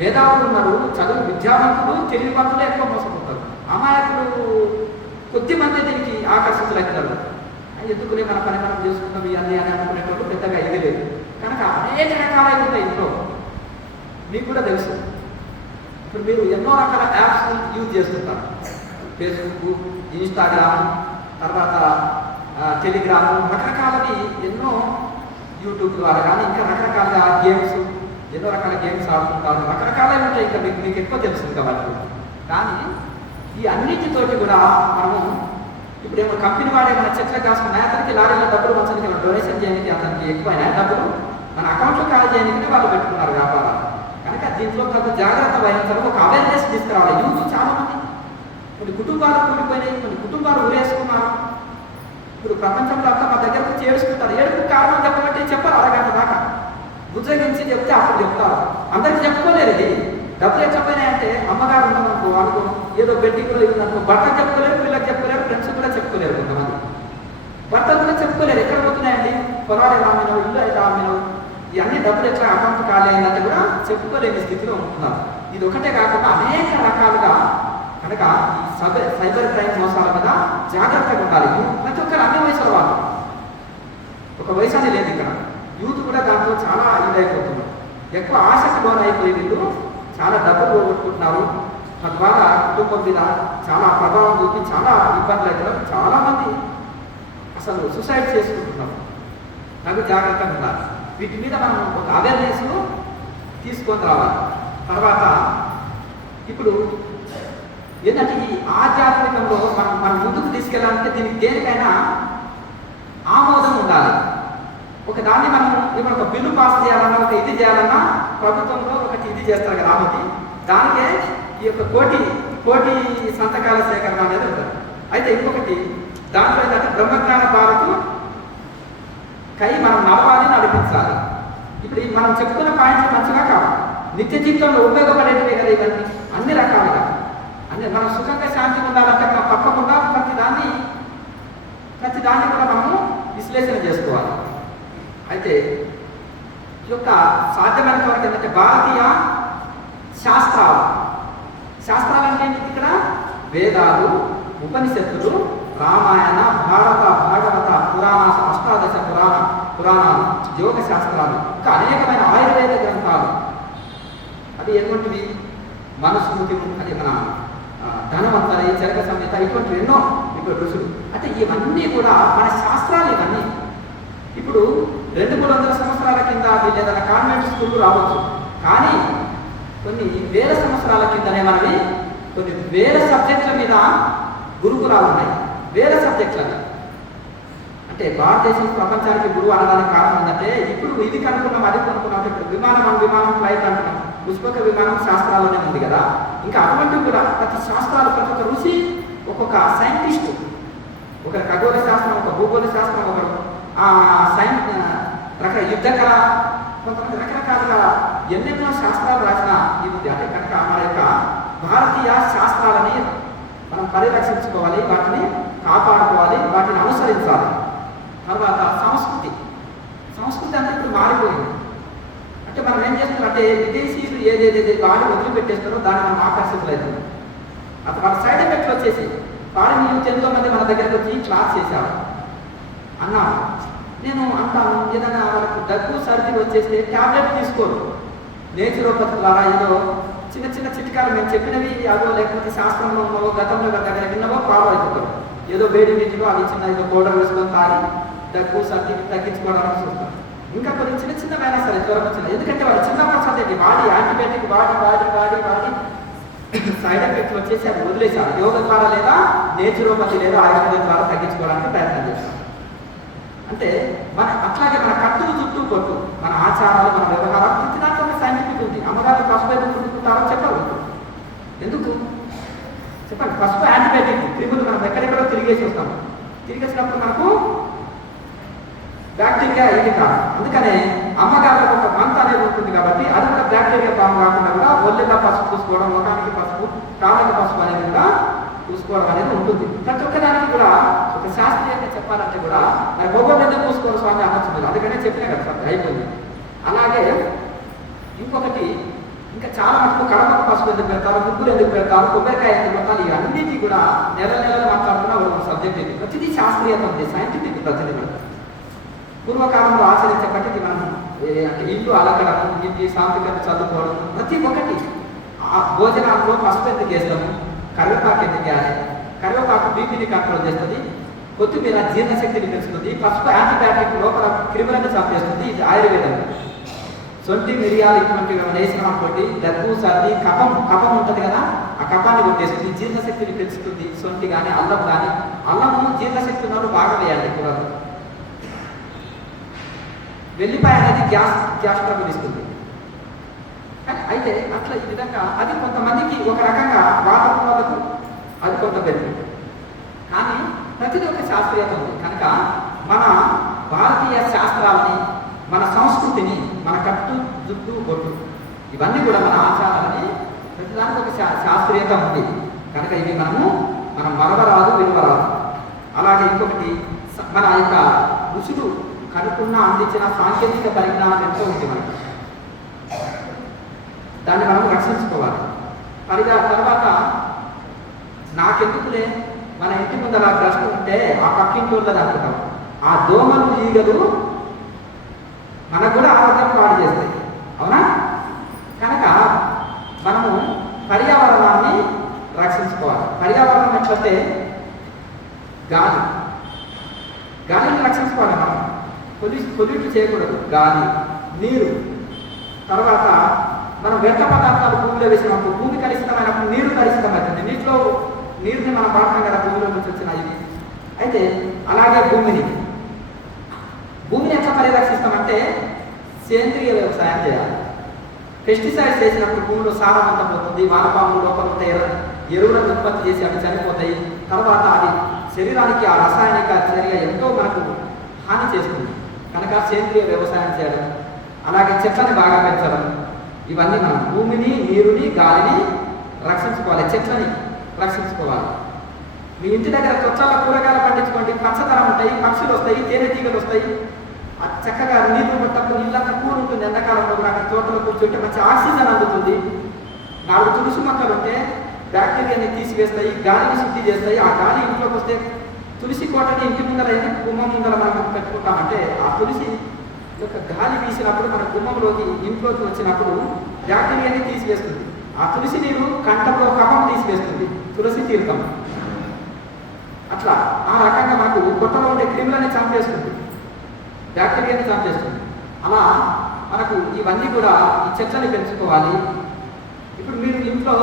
మేధావులు ఉన్నారు, చదువు విద్యావంతులు, తెలివివంతులు ఎక్కువ మోసపోతారు. అమాయకులు కొద్ది మంది దీనికి ఆకర్షితులవుతారు. ఎందుకులే మన పని మనం చేసుకుంటాం ఇవన్నీ అని అనుకునేటప్పుడు పెద్దగా ఇది లేదు. కనుక అనేక రకాలైన ఉంటాయి ఇంట్లో. మీకు కూడా తెలుసు, ఇప్పుడు మీరు ఎన్నో రకాల యాప్స్ యూజ్ చేస్తుంటారు. ఫేస్బుక్, ఇన్స్టాగ్రామ్, తర్వాత టెలిగ్రామ్, రకరకాలవి ఎన్నో, యూట్యూబ్ ద్వారా కానీ ఇంకా రకరకాలుగా గేమ్స్ ఎన్నో రకాల గేమ్స్ ఆడుతుంటారు, రకరకాలైన ఉంటాయి, ఇంకా మీకు ఎక్కువ తెలుస్తుంది కాబట్టి. కానీ ఈ అన్నిటితోటి కూడా మనము ఇప్పుడేమో కంపెనీ వాడే మన చెట్లకు కాసుకున్న అతనికి లారీలో డబ్బులు పంచడానికి డొనేషన్ చేయడానికి అతనికి ఎక్కువైనా డబ్బులు మన అకౌంట్లో కాల్ చేయడానికి వాళ్ళు పెట్టుకున్నారు వ్యాపారాలు. కనుక దీంట్లో కొంత జాగ్రత్త వహించడం, ఒక అవేర్నెస్ తీసుకురావాలి. యూత్ చాలా మంది కొన్ని కుటుంబాలు కూలిపోయినాయి, కొన్ని కుటుంబాలు ఊరేసుకున్నారు. ఇప్పుడు ప్రపంచంలో అంతా మా దగ్గర వచ్చి ఏడుచుకుంటారు. ఏడుపు కారణం చెప్పమంటే చెప్పారు, అరగంట దాకా బుజ్జగించి చెప్తే అప్పుడు చెప్తారు. అందరికి చెప్పుకోలేరు. ఇది డబ్బులు ఎక్కకపోయినాయంటే అమ్మగారు ఉన్నామనుకో అనుకో, ఏదో బెట్టింగ్లో ఉందనుకో, భర్తకు చెప్పుకోలేరు, పిల్లలకు చెప్పుకోలేరు, ఫ్రెండ్స్ కూడా చెప్పుకోలేరు. కొంతమంది భర్తలు కూడా చెప్పుకోలేరు. ఎక్కడ పోతున్నాయండి, పొలాలు ఎలా అమ్మినావు, ఇల్లు ఎలా అమ్మినావు, ఇవన్నీ డబ్బులు ఎట్లా అకౌంట్ కాలేదంటే కూడా చెప్పుకోలేని స్థితిలో ఉంటున్నారు. ఇది ఒకటే కాకుండా అనేక రకాలుగా కనుక ఈ సైబర్ క్రైమ్ మోసాల మీద జాగ్రత్తగా ఉండాలి. ప్రతి ఒక్కరు అన్ని వయసుల వాళ్ళు, ఒక వయసు అని లేదు ఇక్కడ. యూత్ కూడా దాంట్లో చాలా ఇదైపోతున్నారు. ఎక్కువ ఆశకు లోనైపోయి వీళ్ళు చాలా డబ్బులు పోగొట్టుకుంటున్నారు. తద్వారా కుటుంబం మీద చాలా ప్రభావం చూపి చాలా ఇబ్బందులు అవుతున్నారు. చాలామంది అసలు సూసైడ్ చేసుకుంటున్నారు. నాకు జాగ్రత్తగా ఉండాలి. వీటి మీద మనం ఒక అవేర్నెస్ తీసుకొని రావాలి. తర్వాత ఇప్పుడు ఏంటంటే ఈ ఆధ్యాత్మికంలో మనం ముందుకు తీసుకెళ్ళాలంటే దీనికి దేనికైనా ఆమోదం ఉండాలి. ఒక దాన్ని మనం ఇప్పుడు ఒక బిల్లు పాస్ చేయాలన్నా, ఒక ఇది చేయాలన్నా ప్రభుత్వంలో ఒకటి ఇది చేస్తారు కదా ఆమోది, దానికే ఈ యొక్క కోటి సంతకాల సేకరణ అనేది ఉంటుంది. అయితే ఇంకొకటి దాంట్లో ఏంటంటే బ్రహ్మజ్ఞాన భారత్ మనం నడవాలి, నడిపించాలి. ఇప్పుడు మనం చెప్పుకున్న పాయింట్లు మంచిగా కావాలి, నిత్య జీవితంలో ఉపయోగపడేటివే కదా ఇవన్నీ. అన్ని రకాలుగా అంటే మనం సుఖంగా శాంతిగా ఉండాలంటే మనం తప్పకుండా ప్రతి దాన్ని కూడా మనము విశ్లేషణ చేసుకోవాలి. అయితే ఈ యొక్క సాధ్యమైనంత వరకు ఏంటంటే భారతీయ శాస్త్రాలు అంటే ఇక్కడ వేదాలు, ఉపనిషత్తులు, రామాయణ, భారత, భాగవత, పురాణ, అష్టాదశ పురాణాలు, యోగ శాస్త్రాలు, ఇంకా అనేకమైన ఆయుర్వేద గ్రంథాలు. అవి ఎటువంటివి? మనుస్మృతి, అది మన ధనవంతరి, చరక సంహిత, ఇటువంటి ఎన్నో ఇప్పుడు ఋషులు. అంటే ఇవన్నీ కూడా మన శాస్త్రాలు. ఇవన్నీ ఇప్పుడు 200-300 సంవత్సరాల కింద ఏదైనా కాన్వెంట్ స్కూళ్ళు రావచ్చు, కానీ కొన్ని వేల సంవత్సరాల కిందనే మనవి కొన్ని వేల సబ్జెక్టుల మీద గురుకులాలు ఉన్నాయి. వేల సబ్జెక్టులని అంటే భారతదేశం ప్రపంచానికి గురువు అనడానికి కారణం ఏంటంటే ఇప్పుడు ఇది కనుక్కున్నాం, అది కనుక్కున్నాం. ఇప్పుడు విమానం ఫ్లైట్ అంటున్నాం, పుష్పక విమానం శాస్త్రాల్లోనే ఉంది కదా. ఇంకా అటువంటివి కూడా ప్రతి శాస్త్రాలు, ప్రతి ఒక్క ఋషి, ఒక్కొక్క సైంటిస్ట్, ఒక ఖగోళ శాస్త్రం, ఒక భూగోళ శాస్త్రం, ఒకరు యుద్ధ కళ, కొంతమంది రకరకాలుగా ఎన్నెన్నో శాస్త్రాలు రాసిన ఇది. అంటే కనుక మన యొక్క భారతీయ శాస్త్రాలని మనం పరిరక్షించుకోవాలి, వాటిని కాపాడుకోవాలి, వాటిని అనుసరించాలి. తర్వాత సంస్కృతి అంటే ఇప్పుడు మారిపోయింది. అంటే మనం ఏం చేస్తున్నాం అంటే విదేశీయులు ఏదేదైతే వాడి వదిలిపెట్టేస్తారో దాన్ని మనం ఆకర్షితులవుతుంది. అసలు వాళ్ళ సైడ్ ఎఫెక్ట్లు వచ్చేసి వాడిని ఎంతో మంది మన దగ్గరకు వచ్చి క్లాస్ చేశారు అన్నాను. నేను అంటాను, ఏదైనా వాళ్ళకు దగ్గు సర్ది వచ్చేస్తే ట్యాబ్లెట్ తీసుకోరు, నేచురోపతి ద్వారా ఏదో చిన్న చిన్న చిట్కాలు మేము చెప్పినవి అదో లేకపోతే శాస్త్రంలో ఉన్నవో గతంలో దగ్గర విన్నవో ఫాలో అయిపోతారు. ఏదో వేడి నీటిలో అవి చిన్న ఏదో పౌడర్ వేసుకొని తాగి దగ్గు సర్దిని తగ్గించుకోవడానికి చూస్తాం. ఇంకా కొన్ని చిన్న వేళ సరే జ్వరం వచ్చిన, ఎందుకంటే వాళ్ళు చిన్నప్పటి సందేటి వాడి యాంటీబయాటిక్ వాడి సైడ్ ఎఫెక్ట్లు వచ్చేసి అది వదిలేశారు. యోగ ద్వారా లేదా నేచురోపతి లేదా ఆయుర్వేదం ద్వారా తగ్గించుకోవడానికి ప్రయత్నం చేస్తాం. అంటే అట్లాగే మన కట్టులు చుట్టూ కొట్టు, మన ఆచారాలు, మన వ్యవహారాలు, ప్రతి దాంట్లో ఒక సైంటిఫిక్ ఉంది. అమ్మగారు పసుపు ఎందుకు చుట్టుకుంటారో చెప్పరు. ఎందుకు చెప్పండి? పసుపు యాంటీబయాటిక్, క్రిములు మనం ఎక్కడెక్కడో తిరిగేసి వస్తాము. తిరిగేసినప్పుడు మనకు బ్యాక్టీరియా ఇది కాదు. అందుకనే అమ్మగారు ఒక మంత అనేది ఉంటుంది కాబట్టి అది కూడా బ్యాక్టీరియా ఫామ్ కాకుండా కూడా ఒళ్ళుగా పసుపు పూసుకోవడం, ముఖానికి పసుపు, కాళ్ళకి పసుపు అనేది కూడా పూసుకోవడం అనేది ఉంటుంది. ప్రతి ఒక్కదానికి కూడా ఒక శాస్త్రీయంగా చెప్పాలంటే కూడా మరి మొగోళ్ళు ఎందుకు పూసుకోవడం స్వామి అనొచ్చు. అందుకనే చెప్పినా కదా సార్, అయిపోయింది. అలాగే ఇంకొకటి ఇంకా చాలా మటుకు కడపకు పసుపు ఎందుకు పెడతారు, ముగ్గులు ఎందుకు పెడతారు, కొబ్బరికాయ ఎందుకు పెడతారు, ఇవన్నిటి కూడా నెలలు మాట్లాడుతున్న ఒక సబ్జెక్ట్ ఇది. ప్రతిదీ శాస్త్రీయత ఉంది, సైంటిఫిక్ ప్రతిదీ. పూర్వకాలంలో ఆచరించబట్టి మనం అంటే ఇల్లు అలకడం, ఇంటి సాంతికత చదువుకోవడం, ప్రతి ఒక్కటి భోజనాల్లో పసుపు ఎందుకు వేస్తాము, కరివేపాకు ఎందుకు వేయాలి, కరివేపాకు బీపీని కంట్రోల్ చేస్తుంది, కొత్తిమీర జీర్ణశక్తిని పెంచుతుంది, పసుపు యాంటీబయాటిక్ లోపల క్రిములను చంపేస్తుంది. ఇది ఆయుర్వేదం. సొంటి మిరియాలు ఇటువంటి వేసినాం అనుకోండి, దగ్గు సర్ది కఫం ఉంటుంది కదా, ఆ కఫాన్ని కొట్టేస్తుంది, జీర్ణశక్తిని పెంచుతుంది. సొంటి కానీ అల్లం కానీ, అల్లము జీర్ణశక్తి ఉన్నప్పుడు బాగా వేయాలి కూరలు. వెల్లిపాయ అనేది గ్యాస్ ట్రబుల్ ఇస్తుంది. అయితే అట్లా ఈ విధంగా అది కొంతమందికి ఒక రకంగా వాతం వాళ్ళకు అది కొంత బెనిఫిట్. కానీ ప్రతిదీ ఒక శాస్త్రీయత ఉంది కనుక మన భారతీయ శాస్త్రాలని, మన సంస్కృతిని, మన కట్టు జుట్టు బొట్టు ఇవన్నీ కూడా మన ఆచారాలని ప్రతిదానికి ఒక శాస్త్రీయత ఉంది కనుక ఇవి మనం మరవరాదు, విలువరాదు. అలాగే ఇంకొకటి మన యొక్క ఋషులు కనుక్కున్న అందించిన సాంకేతిక పరిజ్ఞానం ఎంతో ఉంది మనకి, దాన్ని మనం రక్షించుకోవాలి. తర్వాత నాకెందుకులే మన ఇంటి ముందర డస్ట్ ఉంటే ఆ పక్కింటి వాళ్ళది అనుకుంటాం, ఆ దోమలు ఈగలు మనకు కూడా ఆరోగ్యం పాడు చేస్తాయి, అవునా? కనుక మనము పర్యావరణాన్ని రక్షించుకోవాలి. పర్యావరణం ఎట్లంటే గాలిని రక్షించుకోవాలి. మనం పొల్యూట్ చేయకూడదు. గాలి, నీరు, తర్వాత మనం వ్యర్థ పదార్థాలు భూమిలో వేసినప్పుడు భూమి కలుషితమైనప్పుడు నీరు కలుషితమవుతుంది. నీరుని మనం వాడతాం కదా, భూమిలో నుంచి వచ్చిన ఇది. అయితే అలాగే భూమిని ఎట్లా పరిరక్షిస్తామంటే సేంద్రియ వ్యవసాయం చేయాలి. పెస్టిసైడ్స్ వేసినప్పుడు భూమిలో సారం అంతా పోతుంది, వానపాములు లోపల ఉంటాయి, ఎరువులను ఉత్పత్తి చేసి అవి చనిపోతాయి. తర్వాత అది శరీరానికి ఆ రసాయనిక చర్య ఎంతో మనకు హాని చేస్తుంది. కనుక సేంద్రియ వ్యవసాయం చేయడం, అలాగే చెట్లని బాగా పెంచడం, ఇవన్నీ మనం భూమిని, నీరుని, గాలిని రక్షించుకోవాలి, చెట్లని రక్షించుకోవాలి. మీ ఇంటి దగ్గర తొచ్చాల కూరగాయలు పండించుకోండి, పచ్చదనం ఉంటాయి, పక్షులు వస్తాయి, తేనెటీగలు వస్తాయి. చక్కగా నీళ్లు పట్టప్పుడు నీళ్ళంతా కూర ఉంటుంది. ఎండాకాలంలో కూడా అక్కడ తోటలో కూర్చుంటే మంచి ఆక్సిజన్ అందుతుంది. 4 తులసి మొక్కలు ఉంటే బ్యాక్టీరియాని తీసివేస్తాయి, గాలిని శుద్ధి చేస్తాయి. ఆ గాలి ఇంట్లోకి వస్తే తులసి కోటని ఇంటి ముందర గుమ్మం ముందర మనం పెట్టుకుంటామంటే ఆ తులసి యొక్క గాలి వీసినప్పుడు మన గుమ్మంలోకి ఇంట్లోకి వచ్చినప్పుడు బ్యాక్టీరియాని తీసివేస్తుంది. ఆ తులసి నీరు కంఠంలో కఫం తీసివేస్తుంది, తులసి తీర్థం. అట్లా ఆ రకంగా మనకు పొట్టలో ఉండే క్రిములని చంపేస్తుంది, బ్యాక్టీరియాని చంపేస్తుంది. అలా మనకు ఇవన్నీ కూడా ఈ చెట్లని పెంచుకోవాలి. ఇప్పుడు మీరు ఇంట్లో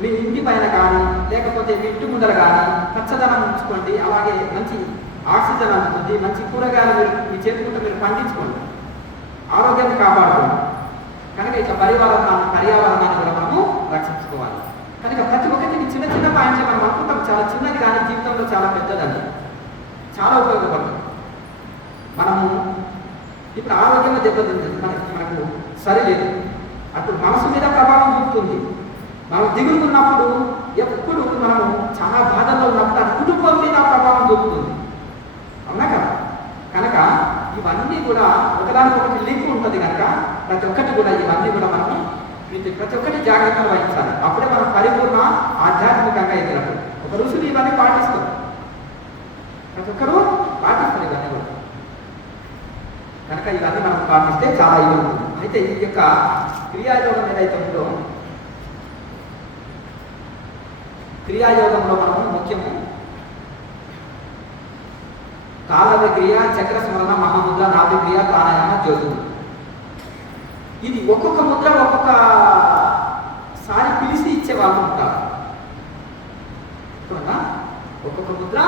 మీ ఇంటి పైన కానీ లేకపోతే మీ ఇంటి ముందర కానీ పచ్చదనం ఉంచుకోండి. అలాగే మంచి ఆక్సిజన్ అందుతుంది, మంచి కూరగాయలు మీరు మీ చేతుకుంటే మీరు పండించుకోండి, ఆరోగ్యాన్ని కాపాడుకోండి. కనుక ఇట్లా పర్యావరణాన్ని కూడా మనము రక్షించుకోవాలి. కనుక ప్రతి ఒక్కరికి చిన్న చిన్న పాయింట్స్ మనం అనుకుంటాం చాలా చిన్నది, కానీ జీవితంలో చాలా పెద్దదని, చాలా ఉపయోగపడుతుంది. మనము ఇప్పుడు ఆరోగ్యంగా దెబ్బతింటుంది, మనకు సరిలేదు. అప్పుడు మనసు మీద ప్రభావం చూపుతుంది. మనం దిగులుకున్నప్పుడు ఎప్పుడు మనము చాలా బాధల్లో ఉన్నప్పుడు అది కుటుంబం మీద ప్రభావం చూపుతుంది, అవునా కదా? కనుక ఇవన్నీ కూడా ఒకదానికొకటి లింక్ ఉంటుంది. కనుక ప్రతి ఒక్కటి కూడా ఇవన్నీ కూడా మనము ప్రతి ఒక్కటి జాగ్రత్తలు వహించాలి. అప్పుడే మనం పరిపూర్ణ ఆధ్యాత్మికంగా ఎదిగినప్పుడు. ఒక ఋషులు ఇవన్నీ పాటిస్తారు, ప్రతి ఒక్కరూ పాటిస్తారు ఇవన్నీ కూడా. కనుక ఇవన్నీ మనం పాటిస్తే చాలా ఇది ఉంటుంది. అయితే ఈ యొక్క క్రియాయోగం ఏదైతే ఉందో, క్రియాయోగంలో మనము ముఖ్యము తాళవ క్రియ, చక్ర స్మరణ, మహాముద్ర, నాభి క్రియ, ప్రాణాయామ, జ్యోతులు. ఇది ఒక్కొక్క ముద్ర ఒక్కొక్కసారి పిలిచి ఇచ్చే వాళ్ళు ఉంటారు. ఒక్కొక్క ముద్ర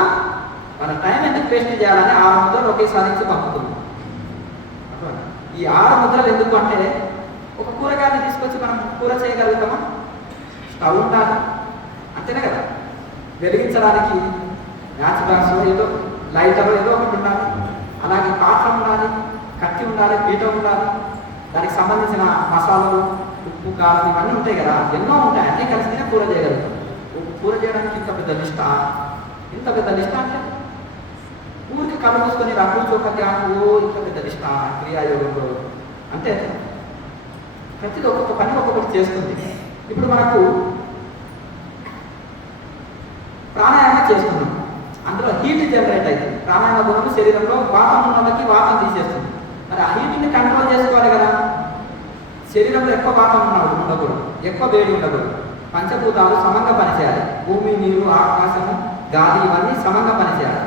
మన టైం ఎందుకు వేస్ట్ చేయాలని 6 ముద్రలు ఒకేసారి ఇచ్చి పంపుతుంది. ఈ 6 ముద్రలు ఎందుకు అంటే, ఒక కూరగాయని తీసుకొచ్చి మనం కూర చేయగలుగుతామా? స్టవ్ ఉండాలి, అంతేనే కదా. వెలిగించడానికి మ్యాచ్ బాక్స్ ఏదో లైటర్ ఏదో ఒకటి ఉండాలి, అలాగే పాత్ర ఉండాలి, కత్తి ఉండాలి, పీట ఉండాలి, దానికి సంబంధించిన మసాలాలు, ఉప్పు, కారం ఇవన్నీ ఉంటాయి కదా, ఎన్నో ఉంటాయి. అన్నీ కలిసినే కూర చేయగలుగుతాం. కూర చేయడానికి ఇంత పెద్ద లిస్ట్ అంటే ఊరికి కళ్ళు మూసుకొని రగ్గు చోకటి ఇంత పెద్ద లిస్ట్ క్రియాయోగంలో అంటే ప్రతిదీ ఒక్కొక్క పని ఒక్కొక్కటి చేస్తుంది. ఇప్పుడు మనకు ప్రాణాయామం చేస్తున్నాం, అందులో హీట్ జనరేట్ అవుతుంది. ప్రాణాయామ గుణం శరీరంలో వాతం ఉన్న వాళ్ళకి వాతం తీసేస్తుంది. మరి ఆ హీట్ని కంట్రోల్ చేసుకోవాలి కదా. శరీరంలో ఎక్కువ వాతం ఉండకూడదు, ఎక్కువ వేడి ఉండకూడదు. పంచభూతాలు సమంగా పనిచేయాలి. భూమి, నీరు, ఆకాశము, గాలి ఇవన్నీ సమంగా పనిచేయాలి.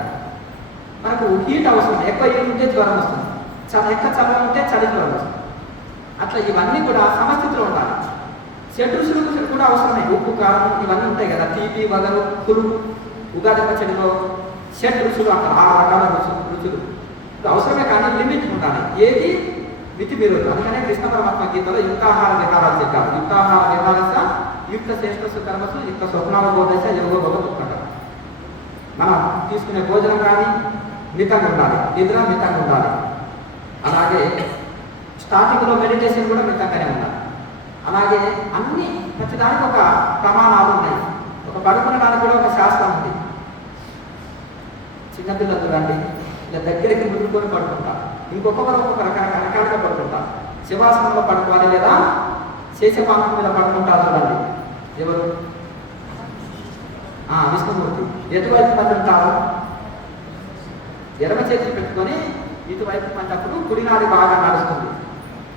మనకు హీట్ అవసరం. ఎక్కువ హీట్ ఉంటే జ్వరం వస్తుంది, ఎక్కువ చల్లగా ఉంటే చలికి వస్తుంది. అట్లా ఇవన్నీ కూడా సమస్థితిలో ఉండాలి. షడ్రుచులు కూడా అవసరమే. ఉప్పు, కారం ఇవన్నీ ఉంటాయి కదా, తీపి, వగరు, పులుపు. ఉగాది పచ్చడిలో షడ్రుచులు అంటారు, 6 రకాల రుచులు అవసరమే, కానీ లిమిట్ ఉండాలి. ఏది మితి మీరు. అందుకనే కృష్ణ పరమాత్మ గీతలో యుక్తాహార విహారాలు చెప్పారు. యుక్తాహార విహారస యుక్త శ్రేష్ఠసు కర్మసు యుక్త స్వప్నావబోధశ యోగో భగవత్. మనం తీసుకునే భోజనం కానీ మితంగా ఉండాలి, నిద్ర మితంగా ఉండాలి. అలాగే స్టార్టింగ్లో మెడిటేషన్ కూడా మితంగానే ఉండాలి. అలాగే అన్ని ప్రతిదానికి ఒక ప్రమాణాలు ఉన్నాయి. ఒక పడుకునడానికి కూడా ఒక శాస్త్రం ఉంది. చిన్నపిల్లలు చూడండి, ఇలా దగ్గరికి ముట్టుకొని పడుకుంటారు. ఇంకొకరు ఒక్కొక్క రకాలుగా పడుకుంటారు. శివాసనంలో పడుకోవాలి, లేదా శేషపాంతం మీద పడుకుంటారు. చూడండి, ఎవరు? విష్ణుమూర్తి. ఎటువైపు మంది ఉంటారు? ఎడమ చేతులు పెట్టుకొని ఇటువైపు పడినప్పుడు కుడినాడి బాగా నడుస్తుంది.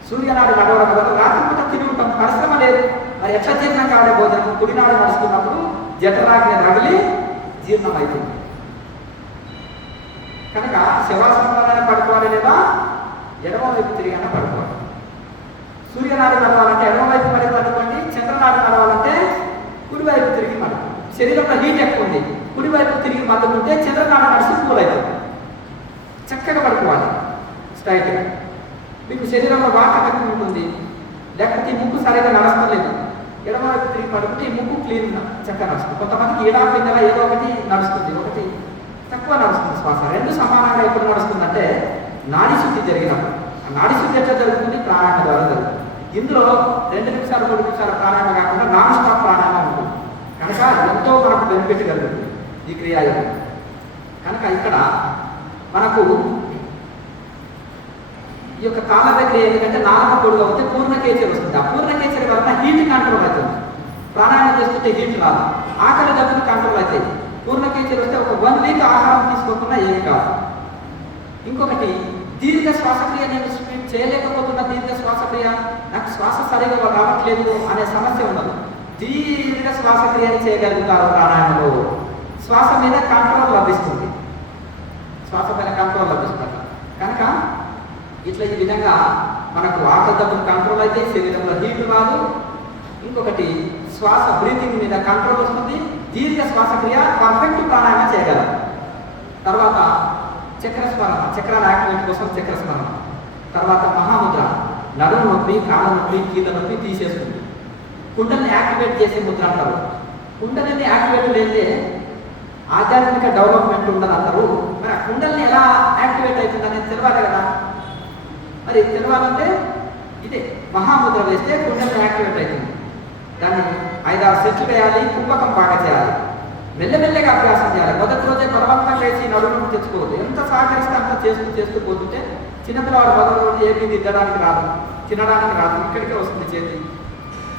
సూర్యనాడి నడవడం వల్ల రాత్రిపూట తిరిగి ఉంటాం, పరిశ్రమ లేదు. మరి ఎట్లా జీర్ణం కాడే భోజనం? కుడినాడు నడుస్తున్నప్పుడు జఠరాగ్ని రగిలి జీర్ణం అవుతుంది. కనుక శివాసనంలోనే పడుకోవాలి, లేదా ఎడమవైపు తిరిగినా పడుకోవాలి. సూర్యనాడి నడవాలంటే ఎడమవైపు పడి పడుకోండి. చంద్రనాడి నడవాలంటే కుడివైపు తిరిగి పడుకోండి. శరీరంలో హీట్ ఎక్కువ ఉంది, కుడివైపు తిరిగి మద్దుకుంటే చంద్రనాడి నడిచి కూల్ అవుతుంది. చక్కగా పడుకోవాలి స్ట్రైట్గా. మీకు శరీరంలో వాటర్ ఎక్కువ ఉంటుంది, లేకపోతే ఈ ముక్కు సరిగా నడస్తలేదు, ఎడమవైపు తిరిగి పడుకుంటే ఈ ముక్కు క్లీన్ చక్కగా నడుస్తుంది. కొంతమందికి ఏడా పిందల ఏదో ఒకటి నడుస్తుంది, ఒకటి తక్కువ నడుస్తుంది. శ్వాస రెండు సమానంగా ఎప్పుడు నడుస్తుందంటే నాడీ శుద్ధి జరిగినప్పుడు. ఆ నాడీ శుద్ధి ఎట్లా జరుగుతుంది? ప్రాణాయామ ద్వారా జరుగుతుంది. ఇందులో 2 నిమిషాలు 3 నిమిషాల ప్రాణాయామ కాకుండా నాన్ స్టాప్ ప్రాణాయామం ఉంటుంది. కనుక ఎంతో మనకు బెనిఫిట్ కలుగుతుంది ఈ క్రియాయోగం. కనుక ఇక్కడ మనకు ఈ యొక్క కాలవ క్రియ ఎందుకంటే నాలుక పొడుగు అవుతే పూర్ణకేచరి వస్తుంది. ఆ పూర్ణకేచరి వలన హీట్ కంట్రోల్ అవుతుంది. ప్రాణాయామం చేస్తుంటే హీట్ రాదు, ఆకలి దప్పులు కంట్రోల్ అవుతాయి. పూర్ణకేచరి వస్తే ఒక 1 వీక్ ఆహారం తీసుకోకుండా ఏమి కాదు. ఇంకొకటి దీర్ఘ శ్వాసక్రియ. నేను చేయలేకపోతున్న దీర్ఘ శ్వాసక్రియ, నాకు శ్వాస సరిగా రావట్లేదు అనే సమస్య ఉండదు. దీర్ఘ శ్వాసక్రియని చేయగలుగుతారు ప్రాణాయామంలో. శ్వాస మీద కంట్రోల్ లభిస్తుంది, శ్వాస పైన కంట్రోల్ లభిస్తుంది. కనుక ఇట్లా ఈ విధంగా మనకు ఆకలి దప్పులు కంట్రోల్ అయితే శరీరంలో హీట్ రాదు. ఇంకొకటి శ్వాస బ్రీతింగ్ మీద కంట్రోల్ వస్తుంది. దీర్ఘ శ్వాసక్రియ పర్ఫెక్ట్ ప్రాణాయామం చేయగలం. తర్వాత చక్రస్మరణ, చక్రాల యాక్టివేట్ కోసం చక్రస్మరణ. తర్వాత మహాముద్ర, నడుము నొప్పి, కాళ్ళ నొప్పి, కీళ్ళ నొప్పి తీసేస్తుంది. కుండల్ని యాక్టివేట్ చేసే ముద్ర అంటారు. కుండలిని యాక్టివేట్ లేదే ఆధ్యాత్మిక డెవలప్మెంట్ ఉండదు అంటారు. మరి ఆ కుండల్ని ఎలా యాక్టివేట్ అవుతుంది అనేది తెలవాలి కదా. మరి తెలవాలంటే ఇదే మహాముద్ర వేస్తే కుండల్ని యాక్టివేట్ అవుతుంది. దాన్ని 5-6 సెట్లు వేయాలి, కుంభకం బాగా చేయాలి, మెల్లమెల్లగా అభ్యాసం చేయాలి. మొదటి రోజే బలవంతం వేసి నడుము తెచ్చుకోవద్దు. ఎంత సహకరిస్తే అంత చేస్తూ పోతుంటే చిన్నపిల్లవాడు మొదటి రోజు ఏమీ దిద్దడానికి రాదు, తినడానికి రాదు, ఇక్కడికే వస్తుంది చేతి.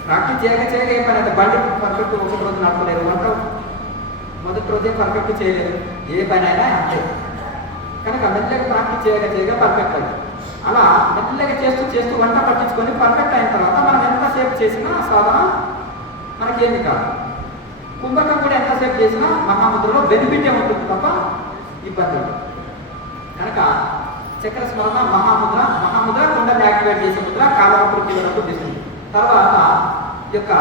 ప్రాక్టీస్ చేయగా ఏ పని అంటే బండి పర్ఫెక్ట్ ఒకటి రోజు నడపలేరు, వంట మొదటి రోజే పర్ఫెక్ట్ చేయలేరు, ఏ పని అయినా అంతే. కనుక మెల్లగా ప్రాక్టీస్ చేయగా పర్ఫెక్ట్ అయింది. అలా మెల్లగా చేస్తూ వంట పట్టించుకొని పర్ఫెక్ట్ అయిన తర్వాత మనం ఎంతసేపు చేసినా సాధన మనకేమి కాదు. కుంభకం కూడా ఎంతసేపు చేసినా మహాముద్రలో బెనిఫిట్ ఉంటుంది తప్ప ఇబ్బంది ఉంటుంది. కనుక చక్ర స్మరణ, మహాముద్ర కుండని యాక్టివేట్ చేసే ముద్ర, కాలవృత్తి వరకు తీస్తుంది. తర్వాత ఈ యొక్క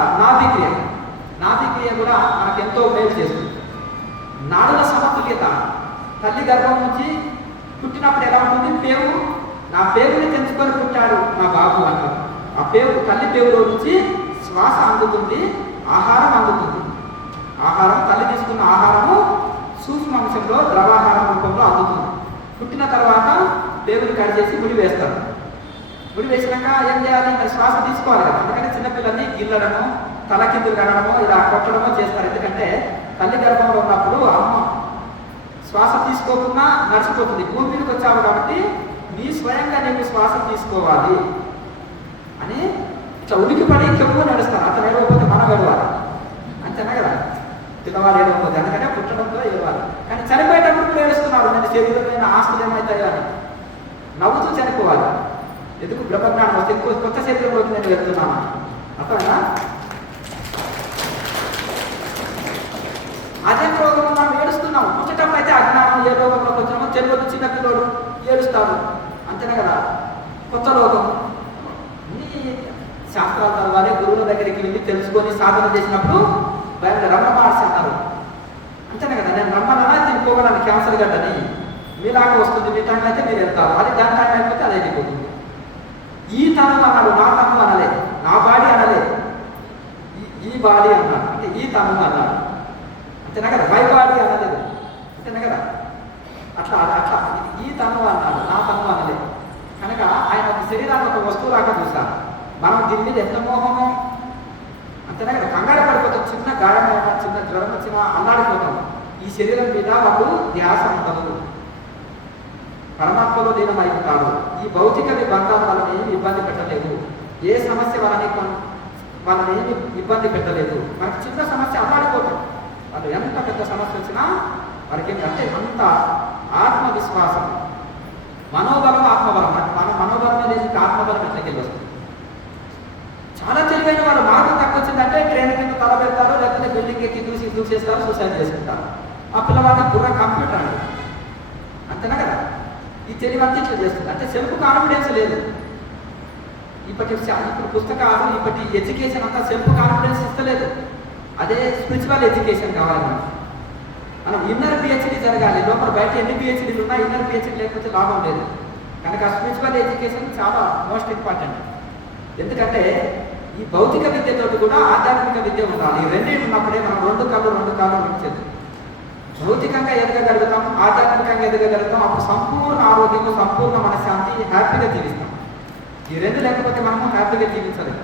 నాభిక్రియ కూడా మనకు ఎంతో మేలు చేస్తుంది. నాడుల సమతుల్యత. తల్లి గర్భం నుంచి పుట్టినప్పుడు ఎలా ఉంటుంది? పేగు, నా పేగుని తెంచుకొని పుట్టాడు నా బాబు అంటారు. ఆ పేగు, తల్లి పేగులో నుంచి శ్వాస అందుతుంది, ఆహారం అందుతుంది. తల్లి తీసుకున్న ఆహారము సూక్ష్మాంశంలో ద్రవాహారం రూపంలో అందుతుంది. పుట్టిన తర్వాత పేగుని కట్ చేసి ముడి వేస్తారు. ముడి వేసినాక ఏం చేయాలి? మరి శ్వాస తీసుకోవాలి కదా. అందుకని చిన్నపిల్లల్ని గిల్లడము, తల కిందులు కనడము, ఇలా కొట్టడమో చేస్తారు. ఎందుకంటే తల్లి గర్భంలో ఉన్నప్పుడు అమ్మ శ్వాస తీసుకోకుండా నడిచిపోతుంది. భూమి మీదకి వచ్చావు కాబట్టి నీ స్వయంగా నీకు శ్వాస తీసుకోవాలి అని ఇట్లా ఉనికిపడి కెవ్వు నడుస్తారు. అతను ఏడవకపోతే మనం ఏడవాలి, అంతేనా కదా. పిల్లవాడు ఏడవకపోతే, అందుకనే పుట్టడంతో ఏడవాలి. కానీ చనిపోయేటప్పుడు కూడా ఏడుస్తున్నారు, నేను శరీరమైన ఆస్తులు ఏమవుతాయో అని. నవ్వుతూ చనిపోవాలి. ఎందుకు? బ్రహ్మజ్ఞానం వస్తే కొత్త శరీరంలోకి నేను వెళ్తున్నాను. అర్థమైనా? అదే రోగం మనం ఏడుస్తున్నాం. పుట్టేటప్పుడు అయితే అజ్ఞానం, ఏ రోగంలోకి వచ్చినామో తెలియదు. చిన్నపిల్లడు ఏడుస్తాడు, అంతేనా కదా. కొత్త లోకం అన్ని శాస్త్రాల చదవాలి, గురువుల దగ్గరికి వెళ్ళి తెలుసుకొని సాధన చేసినప్పుడు రమణ మహర్షి అన్నారు. అంతేనా కదా, నేను రమ్మన్నా తినుకోగలను క్యాన్సర్ గడ్డని, మీలాగా వస్తుంది, మీ టైం అయితే మీరు వెళ్తారు, అది దాని టైం అయిపోతే అది వెళ్ళిపోతుంది. ఈ తనం అన్నాడు, నా తనం అనలేదు, నా బాడీ అనలేదు, ఈ బాడీ అన్నాడు, అంటే ఈ తనం అన్నాడు. అంతేనా కదా, మై బాడీ అనలేదు. అంతేనా కదా, అట్లా అట్లా ఈ తను అన్నాడు, నా తను అనలేదు. కనుక ఆయన ఒక శరీరాన్ని ఒక వస్తువులాగా చూశారు. మనం దీని మీద ఎంత మోహమో, అంతేనా కదా, కంగారు పడిపోతాం, చిన్న గాయం అయినా చిన్న జ్వరం వచ్చినా అల్లాడిపోతాం. ఈ శరీరం మీద వాళ్ళు ధ్యాస ఉండదు, పరమాత్మలో లీనమై ఉంటారు. ఈ భౌతిక బంధాలు వాళ్ళని ఏమి ఇబ్బంది పెట్టలేదు, ఏ సమస్య వాళ్ళని ఏమి ఇబ్బంది పెట్టలేదు. మనకి చిన్న సమస్య అల్లాడిపోతాం, వాళ్ళు ఎంత పెద్ద సమస్య వచ్చినా వారికి అంటే అంత ఆత్మవిశ్వాసం, మనోబలం, ఆత్మబలం. మన మనోబలం అనేది ఆత్మబలం ఎట్లకెళ్ళి వస్తుంది. చాలా తెలివైన వాళ్ళు, మార్గం తక్కువ వచ్చిందంటే ట్రైన్ కింద తల పెడతారు, లేకపోతే బిల్డింగ్ ఎక్కి దూసేస్తారు, సూసైడ్ చేసుకుంటారు. ఆ పిల్లవాడికి బుర్ర కంప్యూటర్ అండి, అంతేనా కదా. ఈ తెలివంతా ఇట్లా చేస్తుంది, అంటే సెల్ఫ్ కాన్ఫిడెన్స్ లేదు. ఇప్పుడు పుస్తకాలు, ఇప్పటి ఎడ్యుకేషన్ అంతా సెల్ఫ్ కాన్ఫిడెన్స్ ఇస్తలేదు. అదే స్పిరిచువల్ ఎడ్యుకేషన్ కావాలి. మనం ఇన్నర్ పిహెచ్డీ జరగాలి, లోపల బయట ఎన్ని పిహెచ్డీలు ఉన్నా ఇన్నర్ పిహెచ్డీ లేకపోతే లాభం లేదు. కనుక స్పిరిచువల్ ఎడ్యుకేషన్ చాలా మోస్ట్ ఇంపార్టెంట్. ఎందుకంటే ఈ భౌతిక విద్యతో కూడా ఆధ్యాత్మిక విద్య ఉండాలి. ఈ రెండింటి ఉన్నప్పుడే మనం రెండు కాళ్ళు విడిచేది. భౌతికంగా ఎదగగలుగుతాం, ఆధ్యాత్మికంగా ఎదగగలుగుతాం. అప్పుడు సంపూర్ణ ఆరోగ్యం, సంపూర్ణ మనశ్శాంతి, హ్యాపీగా జీవిస్తాం. ఈ రెండు లేకపోతే మనము హ్యాపీగా జీవించలేదు.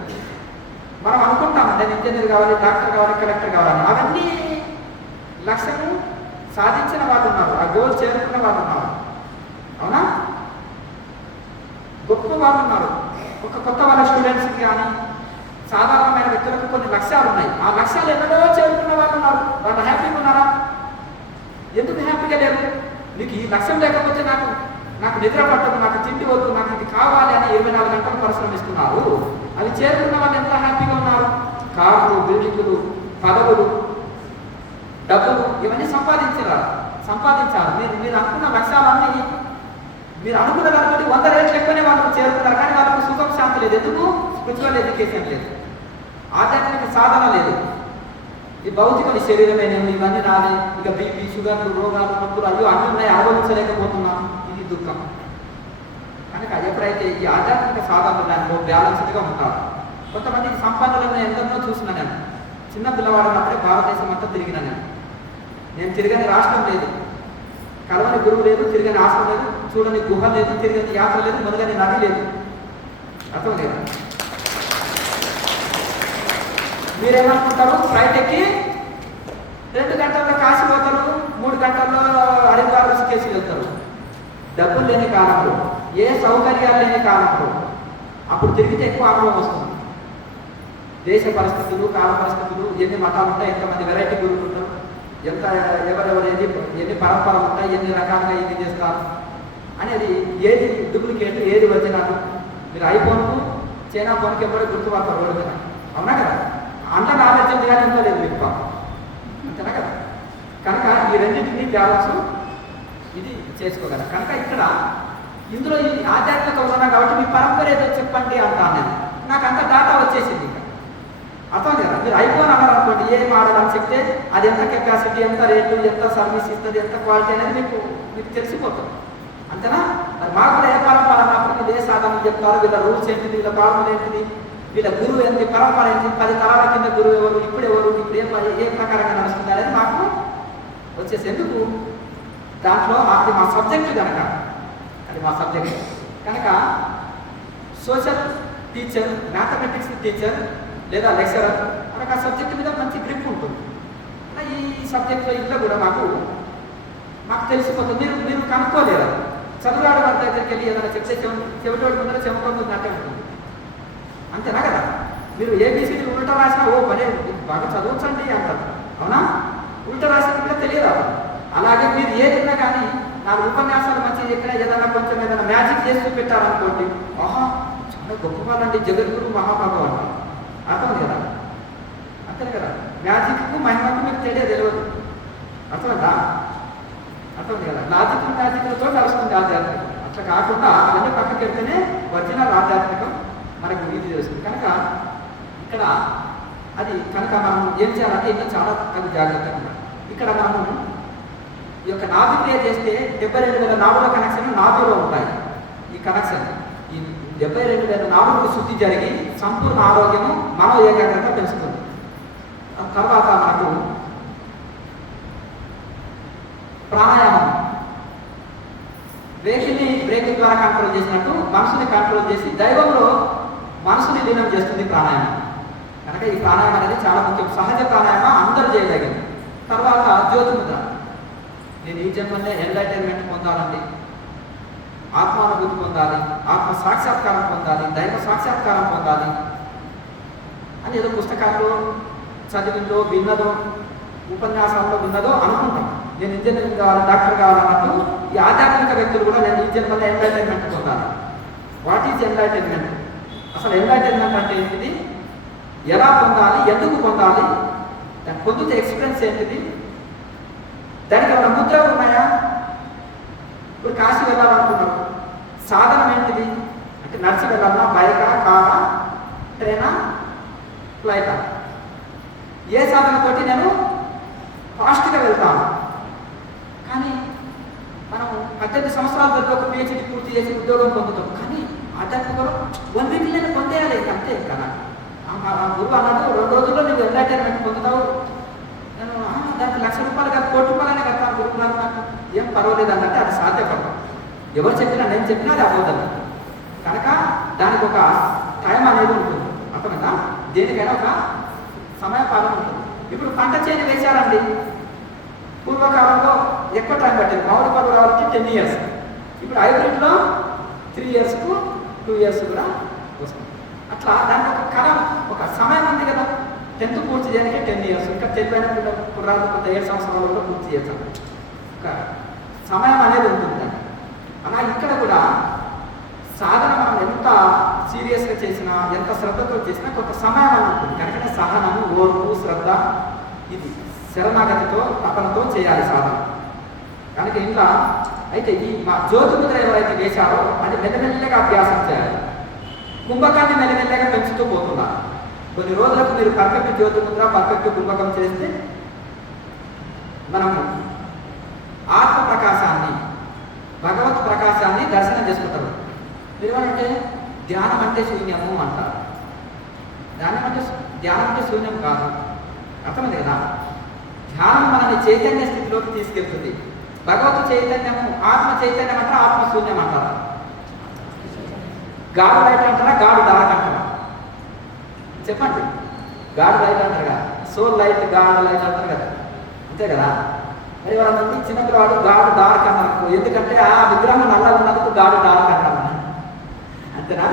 మనం అనుకుంటాం నేను ఇంజనీర్ కావాలి, డాక్టర్ కావాలి, కలెక్టర్ కావాలి, అవన్నీ లక్ష్యము సాధించిన వాళ్ళు ఉన్నారు, ఆ గోల్ చేరుకున్న వాళ్ళు ఉన్నారు, అవునా. గొప్ప వాళ్ళు ఉన్నారు. ఒక కొత్త వాళ్ళ స్టూడెంట్స్కి కానీ సాధారణమైన వ్యక్తులకు కొన్ని లక్ష్యాలు ఉన్నాయి. ఆ లక్ష్యాలు ఎన్నడో చేరుకున్న వాళ్ళు ఉన్నారు. వాళ్ళు హ్యాపీగా ఉన్నారా? ఎందుకు హ్యాపీగా లేరు? మీకు ఈ లక్ష్యం లేకపోతే నాకు నిద్ర పట్టదు, నాకు తిండి వద్దు, నాకు ఇది కావాలి అని 24 గంటలు పరిశ్రమిస్తున్నారు. అవి చేరుకున్న వాళ్ళు ఎంత హ్యాపీగా ఉన్నారు? కార్లు, బిల్డింగులు, పదవులు, డబ్బులు ఇవన్నీ సంపాదించారు. మీరు అనుకున్న లక్ష్యాలన్నీ మీరు అనుకున్న దానిబట్టి 100 రేట్లు ఎక్కువనే వాళ్ళు చేరుకున్నారు. కానీ వాళ్ళకు సుఖం, శాంతి లేదు. ఎందుకు? స్పిరిచువల్ ఎడ్యుకేషన్ లేదు, ఆధ్యాత్మిక సాధన లేదు. ఈ భౌతిక శరీరమేనేమో ఇవన్నీ రాలే, ఇక బీపీ, షుగర్లు, రోగాలు, నొప్పులు అయ్యో అన్నీ ఉన్నాయి, అనుభవించలేకపోతున్నాం, ఇది దుఃఖం. కనుక ఎప్పుడైతే ఈ ఆధ్యాత్మిక సాధనలు దానిలో బ్యాలెన్స్డ్గా ఉంటారు. కొంతమంది సంపన్నులను ఎందరినో చూసిన నేను చిన్న పిల్లవాడినప్పుడే భారతదేశం అంతా తిరిగిన నేను తిరగని రాష్ట్రం లేదు, కలవని గురువు లేదు, తిరగని ఆశ్రమం లేదు, చూడని గుహ లేదు, తిరగని యాత్ర లేదు, మొదలని నది లేదు. అర్థం లేదా? మీరేమనుకుంటారు? ఫ్లైట్ ఎక్కి 2 గంటల్లో కాశీ పోతారు, 3 గంటల్లో హరిద్వార్, ఋషికేశ్ వెళ్తారు. డబ్బులు లేని కాలంలో, ఏ సౌకర్యాలు లేని కాలంలో అప్పుడు తిరిగితే ఎక్కువ అనుభవం వస్తుంది. దేశ పరిస్థితులు, కాల పరిస్థితులు, ఎన్ని మతాలు ఉంటాయి, ఎంతమంది వెరైటీ గురువులు ఉంటారు, ఎవరెవరు ఎన్ని పరంపరలు ఉంటాయి, ఎన్ని రకాలుగా ఇది చేస్తారు అనేది, ఏది డూప్లికేట్, ఏది ఒరిజినల్. మీరు ఐఫోన్కు చైనా ఫోన్కి ఎవరో గుర్తుపడతారు రోడ్డు మీద, అవునా కదా. అంత నాలెడ్జ్ ఉంది కానీ ఇంత లేదు మీకు, అంతేనా కదా. కనుక ఈ రెండింటిని బ్యాలెన్స్ ఇది చేసుకోగలరు. కనుక ఇక్కడ ఇందులో ఈ ఆధ్యాత్మిక ఉన్నా కాబట్టి మీ పరంపర ఏదో చెప్పండి అంటాను నేను. నాకు అంత డేటా వచ్చేసింది. అర్థం కదా. మీరు ఐఫోన్ అన్నారు అనుకోండి, ఏ మోడల్ అని చెప్తే అది ఎంత కెపాసిటీ, ఎంత రేటు, ఎంత సర్వీస్ ఇస్తుంది, ఎంత క్వాలిటీ అనేది మీకు తెలిసిపోతుంది, అంతేనా. మరి మాకు కూడా ఏ పరంపర అన్నప్పుడు మీరు ఏ సాధనలు చెప్తారు, వీళ్ళ రూల్స్ ఏంటిది, వీళ్ళ ఫార్ములా ఏంటిది, వీళ్ళ గురువు ఏంటి, పరంపర ఏంటి, 10 తరాల కింద గురువు ఎవరు, ఇప్పుడు ఏ ప్రకారంగా నడుస్తుంది అనేది మాకు వచ్చేసి. ఎందుకు? దాంట్లో అది మా సబ్జెక్టు కనుక, అది మా సబ్జెక్ట్ కనుక. సోషల్ టీచర్, మ్యాథమెటిక్స్ టీచర్ లేదా లెక్చరర్ మనకు ఆ సబ్జెక్ట్ మీద మంచి గ్రిప్ ఉంటుంది. ఈ సబ్జెక్ట్లో ఇంట్లో కూడా మాకు తెలిసిపోతుంది. మీరు కనుక్కోలేరు. చదువురాడు వారి దగ్గరికి వెళ్ళి ఏదైనా చెప్తే చెవిటోడి ముందర చెమకొందు నట్టే ఉంటుంది, అంతేనా కదా. మీరు ఏబీసీడీ ఉల్టా రాసినా ఓ మరే బాగా చదవచ్చండి అంటారు, అవునా. ఉల్టా రాసిన కూడా తెలియదు అతను. అలాగే మీరు ఏదిన్నా కానీ 4 ఉపన్యాసాలు మంచిగా చెప్పినా ఏదైనా కొంచెం ఏదైనా మ్యాజిక్ చేసి చూపెట్టారనుకోండి, ఆహా చాలా గొప్ప వాళ్ళండి, జగద్గురు మహాబాబు అంటారు. అర్థం కదా, అంతే కదా. మ్యాజిక్కు మహిమకు మీకు తెలియదు, అర్థమైందా? అర్థం కదా. మ్యాజిక్లతో నడుస్తుంది ఆధ్యాత్మికం. అట్లా కాకుండా అవన్నీ పక్కకి వెళ్తేనే ఒరిజినల్ ఆధ్యాత్మికం మనకు ఇది తెలుస్తుంది. కనుక ఇక్కడ అది కనుక మనం ఏం చేయాలంటే ఇంకా చాలా అది జాగ్రత్తగా ఉండాలి. ఇక్కడ మనము ఈ యొక్క నాభి క్రియ చేస్తే 72,000 నాడుల కనెక్షన్ నాభిలో ఉంటాయి. ఈ కనెక్షన్ ఈ 72,000 నాడులకు శుద్ధి జరిగి సంపూర్ణ ఆరోగ్యము మనో ఏకాగ్రత పెంచుతుంది. తర్వాత మనకు ప్రాణాయామం బ్రేకింగ్ ద్వారా కంట్రోల్ చేసినట్టు మనసుని కంట్రోల్ చేసి దైవంలో మనసుని లీనం చేస్తుంది ప్రాణాయామం. కనుక ఈ ప్రాణాయామం అనేది చాలా ముఖ్యం. సహజ ప్రాణాయామం అందరూ చేయదగింది. తర్వాత జ్యోతిముద్ర. నేను ఈ జన్మనే ఎన్లైటైన్మెంట్ పొందాలండి, ఆత్మానుభూతి పొందాలి, ఆత్మ సాక్షాత్కారం పొందాలి, దైవ సాక్షాత్కారం పొందాలి అని ఏదో పుస్తకాల్లో చదివిందో విన్నదో ఉపన్యాసాల్లో విన్నదో అనుకుంటాం. నేను ఇంజనీరింగ్ కావాలి, డాక్టర్ కావాలన్నట్టు ఈ ఆధ్యాత్మిక వ్యక్తులు కూడా నేను ఈ జన్మలో ఎన్లైటైన్మెంట్ పొందాలి. What is enlightenment? అసలు ఎన్లైటైన్మెంట్ అంటే ఏంటిది, ఎలా పొందాలి, ఎందుకు పొందాలి, దాన్ని పొందితే ఎక్స్పీరియన్స్ ఏంటిది, దానికి ఏమైనా ముద్రలు ఉన్నాయా? ఇప్పుడు కాశీ వెళ్ళాలనుకున్నారు, సాధనం ఏంటిది అంటే నడిచి వెళ్ళాలన్నా, బైకా, కారా, ట్రైనా, ఫ్లైటా, ఏ సాధనతోటి నేను ఫాస్ట్గా వెళ్తాను. కానీ మనం 18 సంవత్సరాల తర్వాత ఒక PhD పూర్తి చేసి ఉద్యోగం పొందుతాం. కానీ ఆధ్యాత్మికలో 1 వీక్ నేను పొందేయాలి అంతే. కదా గురువు అన్నాడు 2 రోజుల్లో నువ్వు ఎంటర్టైన్మెంట్ పొందుతావు. నేను దానికి ₹1,00,000 కాదు, ₹1,00,00,000 కడతాను గురువున్నారు, నాకు ఏం పర్వాలేదు అన్నట్టు అది సాధ్యపడదు. ఎవరు చెప్పినా నేను చెప్పినా అది అబద్ధం. కనుక దానికి ఒక టైం అనేది ఉంటుంది. అర్థమైందా? దేనికైనా ఒక సమయపాలన ఉంటుంది. ఇప్పుడు పంట చేను వేశారండి, పూర్వకాలంలో ఎక్కువ టైం పట్టింది. మామిడి పళ్ళు రావాలంటే 10 years. ఇప్పుడు హైబ్రిడ్లో 3 yearsకు 2 years కూడా వస్తుంది. అట్లా దానికి ఒక కాలం, ఒక సమయం ఉంది కదా. 10th పూర్తి చేయడానికి 10 years, ఇంకా తెలివైన కుర్రాలు కొంత 7 సంవత్సరాలు కూడా పూర్తి చేస్తాం. ఒక సమయం అనేది ఉంటుంది. అలా ఇక్కడ కూడా సాధన మనం ఎంత సీరియస్గా చేసినా, ఎంత శ్రద్ధతో చేసినా కొంత సమయం అని ఉంటుంది. కనుక సహనము, ఓర్పు, శ్రద్ధ, ఇది శరణాగతితో తపనతో చేయాలి సాధన. కనుక ఇంట్లో అయితే ఈ మా జ్యోతిముద్ర ఎవరైతే వేశారో అది మెల్లమెల్లగా అభ్యాసం చేయాలి. కుంభకాన్ని మెల్లమెల్లగా పెంచుతూ పోతున్నారు. కొన్ని రోజులకు మీరు పర్ఫెక్ట్ జ్యోతిముద్ర, పర్ఫెక్ట్ కుంభకం చేస్తే మనము ఆత్మ ప్రకాశాన్ని, భగవత్ ప్రకాశాన్ని దర్శనం చేసుకుంటారు. ఏమంటే ధ్యానం అంటే శూన్యము అంటారు. ధ్యానం అంటే శూన్యం కాదు, అర్థమైంది కదా. ధ్యానం మనల్ని చైతన్య స్థితిలోకి తీసుకెళ్తుంది. భగవత్ చైతన్యము, ఆత్మ చైతన్యం అంటారా, ఆత్మ శూన్యం అంటారా? గాడు లైట్ అంటారా, గాడు డార్క్ అంటారా? చెప్పండి. గాడు లైట్ అంటారు కదా, సోల్ లైట్, గాడు లైట్ అంటారు కదా, అంతే కదా. మరి వాళ్ళందరికీ చిన్నపిల్లవాడు గాడు డార్క్ అన్నారు. ఎందుకంటే ఆ విగ్రహం నల్లగా ఉన్నందుకు గాడు డార్క్ అంటారు. అంతేనా?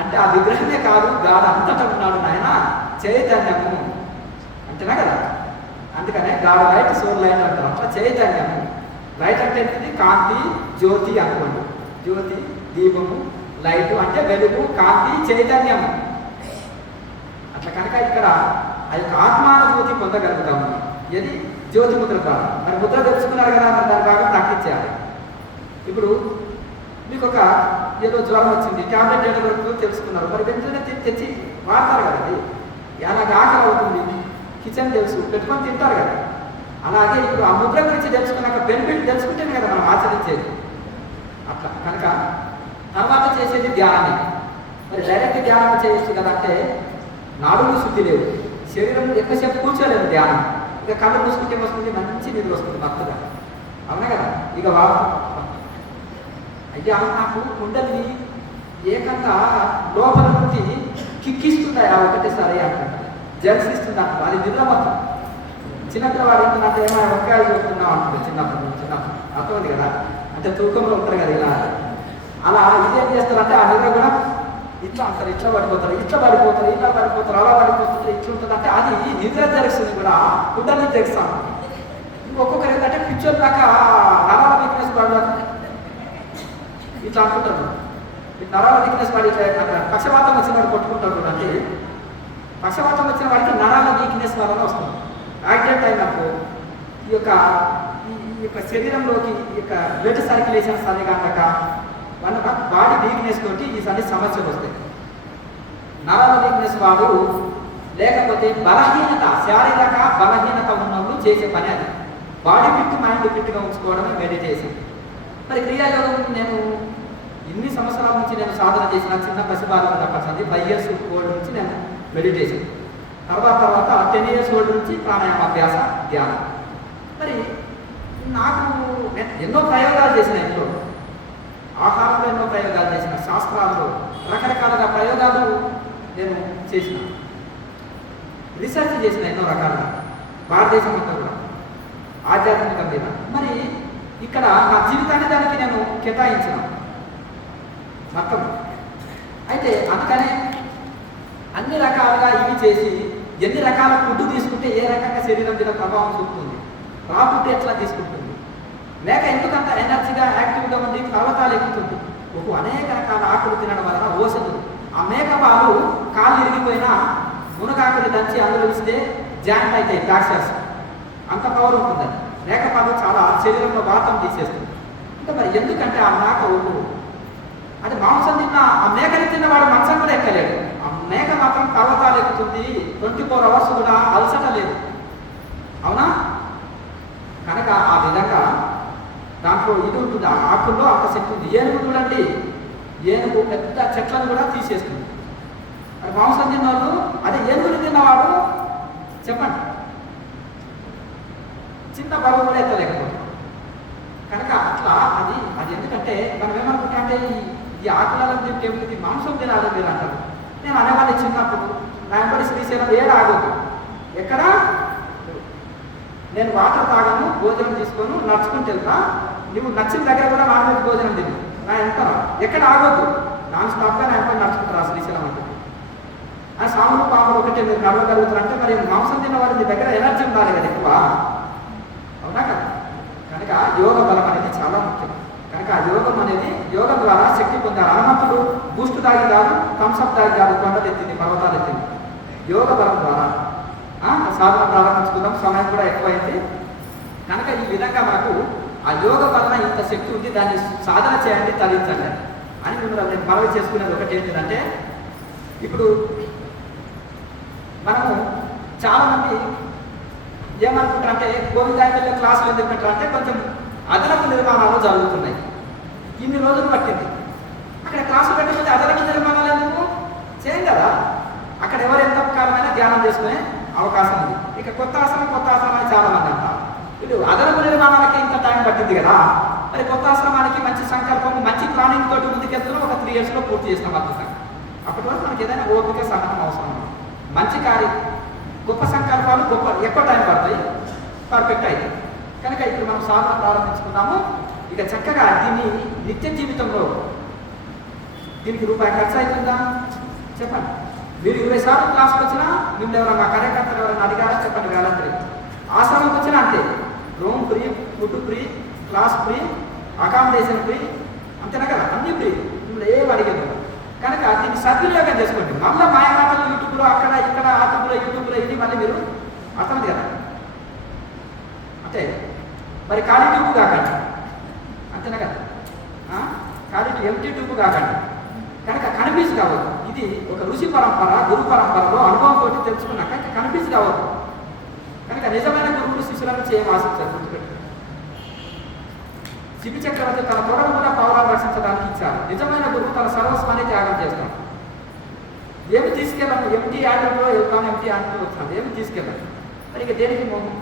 అంటే ఆ విగ్రహమే కాదు, గాడు అంతటా ఉన్నాడు నాయన, చైతన్యము అంతేనా కదా. అందుకనే గాడు లైట్, సోల్ లైట్ అంటారు. అట్లా చైతన్యము. లైట్ అంటే ఏంటిది? కాంతి, జ్యోతి అనుకోండి. జ్యోతి, దీపము, లైట్ అంటే వెలుగు, కాంతి, చైతన్యము. అట్లా కనుక ఇక్కడ ఆ యొక్క ఆత్మానుభూతి పొందగలుగుతాము. ఇది జ్యోతి ముద్ర ద్వారా. మరి ముద్ర తెలుసుకున్నారు కదా, మరి దాని బాగా ప్రాక్టీస్ చేయాలి. ఇప్పుడు మీకు ఒక ఏదో జ్వరం వచ్చింది, ట్యాబ్లెట్ ఏదో దొరుకుతుందో తెలుసుకున్నారు. మరి వెంటనే తెచ్చి వాడతారు కదండి. అలాగే ఆకలి అవుతుంది, కిచెన్ తెలుసు, పెట్టుకొని తింటారు కదా. అలాగే ఇప్పుడు ఆ ముద్ర గురించి తెలుసుకున్నాక బెనిఫిట్ తెలుసుకుంటేనే కదా మనం ఆచరించేది. అట్లా కనుక తర్వాత చేసేది ధ్యానమే. మరి డైరెక్ట్ ధ్యానం చేయొచ్చు కదా అంటే నాడులు శుద్ధి లేవు, శరీరం ఎక్కువసేపు కూర్చోలేదు ధ్యానం. ఇక కళ్ళు మూసుకుంటే మంచి నిద్ర వస్తుంది భక్తుగా, అవునా కదా. ఇక అయ్యా నాకు కుండలి ఏకంగా లోపల నుండి కిక్కిస్తున్నాయి ఆ ఒకటేసారి అంటారు, జలసిస్తుంది అంటారు. అది నిద్ర మొత్తం. చిన్నపిల్లవాడు ఏంటంటే ఏమైనా ఒక్కలు చూస్తున్నావు అంటుంది చిన్నప్పుడు అర్థమైంది కదా. అంటే తూకంలో ఉంటారు కదా ఇలా. అలా ఇదేం చేస్తారంటే ఆ నిద్ర కూడా ఇట్లా అంటారు, ఇట్లా పడిపోతారు, ఇలా పడిపోతారు, అలా పడిపోతుంది, ఇట్లా ఉంటుంది. అంటే అది నిద్ర జరుగుతుంది కూడా, కుండలి జరుస్తాను. ఒక్కొక్కరు ఏంటంటే పిక్చర్ దాకా నరాల వీక్నెస్ పడడానికి ఇట్లా అనుకుంటారు. నరాల వీక్నెస్ పడి ఇట్లా పక్షవాతం వచ్చిన వాడు కొట్టుకుంటారు. అంటే పక్షవాతం వచ్చిన వాడికి నరాల వీక్నెస్ వలన వస్తుంది. యాక్సిడెంట్ అయినప్పుడు ఈ యొక్క యొక్క శరీరంలోకి ఈ యొక్క బ్లడ్ సర్క్యులేషన్ సరిగా అందక వాళ్ళ బాడీ వీక్నెస్ తోటి ఈ సమస్యలు వస్తాయి. నరాల వీక్నెస్ వాడు లేకపోతే బలహీనత, శారీరక బలహీనత ఉన్నప్పుడు చేసే పని అది. బాడీ ఫిట్, మైండ్ ఫిట్గా ఉంచుకోవడమే మెడిటేషన్. మరి క్రియాయోగం నేను ఇన్ని సంవత్సరాల నుంచి నేను సాధన చేసిన, చిన్న పసిబాలు ఉన్నప్పటి 5 years ఓల్డ్ నుంచి నేను మెడిటేషన్, తర్వాత 10 years ఓల్డ్ నుంచి ప్రాణాయామ అభ్యాస, ధ్యానం. మరి నాకు ఎన్నో ప్రయోగాలు చేసిన, ఇంట్లో ఆహారంలో ఎన్నో ప్రయోగాలు చేసిన, శాస్త్రాల్లో రకరకాలుగా ప్రయోగాలు నేను చేసిన, రీసెర్చ్ చేసిన ఎన్నో రకాలుగా, భారతదేశం అంతా కూడా ఆధ్యాత్మిక మీద. మరి ఇక్కడ నా జీవితాన్ని దానికి నేను కేటాయించిన మొత్తం. అయితే అందుకనే అన్ని రకాలుగా ఇవి చేసి ఎన్ని రకాల ఫుడ్ తీసుకుంటే ఏ రకంగా శరీరం మీద ప్రభావం చూపుతుంది, రా ఫుడ్ ఎట్లా తీసుకుంటుంది, మేక ఎందుకంత ఎనర్జీగా యాక్టివ్గా ఉండి పర్వతాలు ఎక్కుతుంది, అనేక రకాల ఆకులు తినడం వలన ఓషధులు. ఆ మేక పాలు కాళ్ళు ఇరిగిపోయినా మునగాకుని దంచి అందులో ఇస్తే జాయింట్ అవుతాయి ఫ్రాక్చర్స్, అంత పవర్ ఉంటుందని. మేకపాలు చాలా శరీరంలో వాతం తీసేస్తుంది. అంటే మరి ఎందుకంటే ఆ మేక ఒళ్ళు, అది మాంసం తిన్న ఆ మేకని తిన్నవాడు మంచం కూడా ఎక్కలేడు, ఆ మేక మాత్రం పర్వతాలు ఎక్కుతుంది, 24 hours కూడా అలసట లేదు. అవునా? కనుక ఆ విధంగా దాంట్లో ఇది ఉంటుంది, ఆ ఆకుల్లో అంత శక్తి ఉంది. ఏనుగు చూడండి, ఏనుగు పెద్ద చెట్లను కూడా తీసేస్తుంది. అది మాంసం తిన్నవాళ్ళు, అదే ఏనుగుని తిన్నవాడు చెప్పండి చిన్న బరువు కూడా ఎత్తలేకపోతుంది. కనుక అట్లా అది ఎందుకంటే మనం ఏమనుకుంటే ఈ ఆకులలో తింటే మాంసం తినాలి మీరు అంటారు. నేను అనేవాడిని చిన్నప్పుడు, నా వెంబడి శ్రీశైలం ఏడు ఆగదు, ఎక్కడ నేను వాటర్ తాగను, భోజనం తీసుకొని నడుచుకుంటూ వెళ్తా, నువ్వు నచ్చిన దగ్గర కూడా నాన్ వెజ్ భోజనం తిను, నా ఎంత ఎక్కడ ఆగొద్దు, నాన్ స్టాప్గా నా వెంబడి నడుచుకుంటారా శ్రీశైలం అంటే. ఆ సాములు పాములు ఒకటే మీరు నడవగలుగుతారంటే మరి మాంసం తిన్న వారి మీ దగ్గర ఎనర్జీ ఉండాలి కదా ఎక్కువ, అవునా కదా? కనుక యోగ బలం అనేది చాలా ముఖ్యం. కనుక ఆ యోగం అనేది, యోగం ద్వారా శక్తి పొందారు. హనుమంతుడు బూస్ట్ తాగి కాదు, థమ్స్అప్ తాగి కాదు కొండలు ఎత్తింది, పర్వతాలు ఎత్తింది, యోగ బలం ద్వారా. సాధన ప్రారంభించుకుందాం, సమయం కూడా ఎక్కువైంది. కనుక ఈ విధంగా మనకు ఆ యోగ వలన ఇంత శక్తి ఉంది, దాన్ని సాధన చేయండి, తరించండి అని మిమ్మల్ని నేను మనవి చేసుకునేది ఒకటి ఏంటంటే, ఇప్పుడు మనము చాలామంది ఏమనుకుంటారంటే గోవిందాయకుల క్లాసులు ఎందుకు పెట్టారంటే కొంచెం అదనపు నిర్మాణాలు జరుగుతున్నాయి. ఇన్ని రోజులు పట్టింది అక్కడ క్లాసులు పెట్టకపోతే అదనపు నిర్మాణాలు ఎందుకు చేయం కదా. అక్కడ ఎవరు ఎంత కాలమైనా ధ్యానం చేసుకునే అవకాశం ఉంది. ఇక కొత్త ఆశ్రమం అని చాలా మంది అంటారు. ఇప్పుడు అదనపు నిర్మాణాలకి ఇంత టైం పట్టింది కదా, మరి కొత్త ఆశ్రమానికి మంచి సంకల్పం, మంచి ప్లానింగ్ తోటి ముందుకెళ్తున్నాం. ఒక 3 yearsలో పూర్తి చేసినాం అద్భుతంగా. అప్పటి వరకు మనకి ఏదైనా ఓపిక, సహనం అవసరం. మంచి కార్యం, గొప్ప సంకల్పాలు ఎక్కువ టైం పడతాయి, పర్ఫెక్ట్ అయితే. కనుక ఇప్పుడు మనం సాధన ప్రారంభించుకున్నాము. ఇక చక్కగా దీన్ని నిత్య జీవితంలో దీనికి రూపాయి ఖర్చు అవుతుందా చెప్పండి. మీరు 20 సార్లు క్లాస్కి వచ్చినా మిమ్మల్ని ఎవరైనా మా కార్యకర్తలు ఎవరైనా అడిగారా చెప్పండి. వేలంతరి ఆశ్రమంకి వచ్చినా అంతే, room free, food free, class free, accommodation free, అంతేనా కదా, అన్నీ ఫ్రీ, మిమ్మల్ని ఏం అడిగేది. కనుక దీన్ని సద్వినియోగం చేసుకోండి. మళ్ళీ మాయమాటలు యూట్యూబ్లో అక్కడ ఇక్కడ యూట్యూబ్లో ఇది మళ్ళీ మీరు అర్థం కదా. అంటే మరి ఖాళీ ట్యూబ్ కాకండి, అంతేనా కదా, ఖాళీ ఎంటీ ట్యూబ్ కాకండి. కనుక కన్ఫ్యూజ్ కావద్దు. ఇది ఒక ఋషి పరంపర, గురు పరంపరలో అనుభవంతో తెలుసుకున్నాక కన్ఫ్యూజ్ కావద్దు. కనుక నిజమైన గురువులు శిష్యులను చేయడం ఆశించారు. గుర్తుపెట్టు, శిబి చక్రవర్తి తన తొడను కూడా పౌరాలు రక్షించడానికి ఇచ్చారు. నిజమైన గురువు తన సర్వస్వాన్ని త్యాగం చేస్తాడు. ఏమి తీసుకెళ్ళాము, ఎంటీ హ్యాండ్లో వెళ్తాను, ఎంటీ హ్యాండ్లో వస్తాను, ఏమి తీసుకెళ్ళాను. మరి ఇక దేనికి మోహం.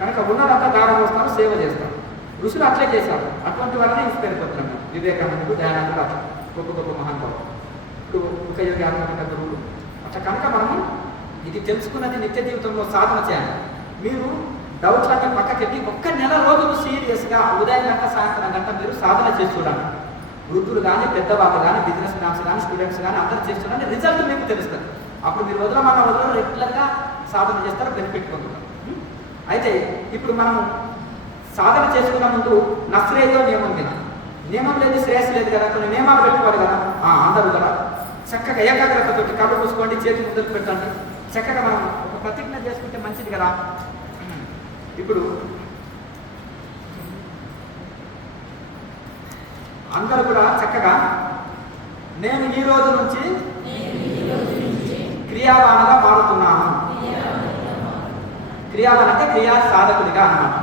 కనుక ఉన్నదంతా దారం వస్తారు, సేవ చేస్తారు. ఋషులు అట్లే చేశారు. అటువంటి వలన ఇన్స్పైర్ అవుతున్నాను. వివేకానందుడు, దయానందుడు, అట్లా గొప్ప గొప్ప మహానుభావులు, ఇప్పుడు ఉపయోగి ఆత్మక గురువులు అట్లా. కనుక మనము ఇది తెలుసుకున్నది నిత్య జీవితంలో సాధన చేయాలి. మీరు డౌట్లన్నీ పక్కకెట్టి 1 నెల రోజులు సీరియస్గా ఉదయం గంట, సాయంత్రం గంట మీరు సాధన చేసి చూడండి. వృద్ధులు కానీ, పెద్దవాళ్ళు కానీ, బిజినెస్ మ్యాన్స్ కానీ, స్టూడెంట్స్ కానీ అందరూ చేస్తున్నారని రిజల్ట్ మీకు తెలుస్తుంది. అప్పుడు మీరు వదలమన్న రెగ్యులర్గా సాధన చేస్తారు, బెనిఫిట్ పొందుతారు. అయితే ఇప్పుడు మనం సాధన చేసుకున్న ముందు నశ్రేయో నియమం మీద, నియమం లేదు శ్రేయస్సు లేదు కదా, కొన్ని నియమాలు పెట్టుకోవాలి కదా. అందరూ కదా చక్కగా ఏకాగ్రతతో కళ్ళు పూసుకోండి, చేతి ముద్దలు పెట్టండి. చక్కగా మనం ఒక ప్రతిజ్ఞ చేసుకుంటే మంచిది కదా. ఇప్పుడు అందరూ కూడా చక్కగా నేను ఈ రోజు నుంచి క్రియావానుగా మారుతున్నాను. క్రియావాన్ అంటే క్రియా సాధకుడిగా అన్నమాట.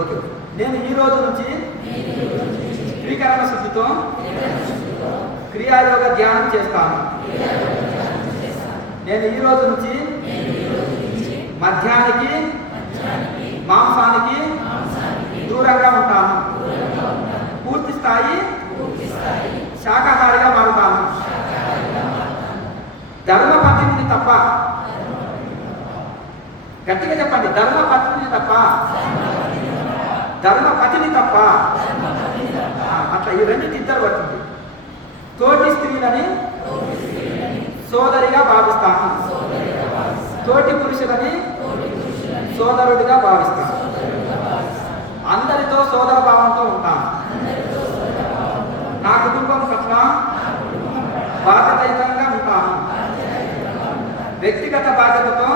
ఓకే, నేను ఈ రోజు నుంచి త్రికరణ శుద్ధితో క్రియాయోగ ధ్యానం చేస్తాను. నేను ఈ రోజు నుంచి మద్యానికి మాంసానికి దూరంగా ఉంటాను. పూర్తి స్థాయి శాకాహారిగా మారుతాను. ధర్మపత్నిని తప్ప, గట్టిగా చెప్పండి, ధర్మపత్నిని తప్ప, ధర్మపతిని తప్ప, అట్లా ఈ రెండింటి ఇద్దరు వచ్చింది. తోటి స్త్రీలని సోదరిగా భావిస్తాను. తోటి పురుషులని సోదరుడిగా భావిస్తాను. అందరితో సోదర భావంతో ఉంటాను. నా కుటుంబం పట్ల బాధ్యతయుతంగా ఉంటాను. వ్యక్తిగత బాధ్యతతో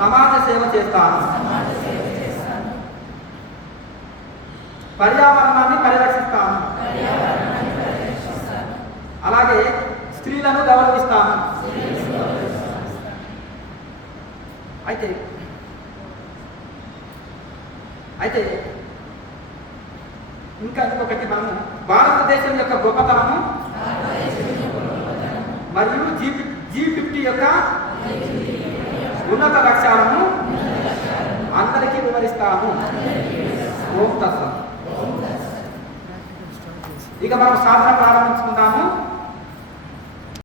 సమాజ సేవ చేస్తాను. పర్యావరణాన్ని పరిరక్షిస్తాను. అలాగే స్త్రీలను గౌరవిస్తాను. అయితే అయితే ఇంకా ఇంకొకటి, మనము భారతదేశం యొక్క గొప్పతనము మరియు G50 యొక్క ఉన్నత లక్ష్యాలను అందరికీ వివరిస్తాము. ఓం తత్సత్. ఇక మనం సాధన ప్రారంభించుకుందాము.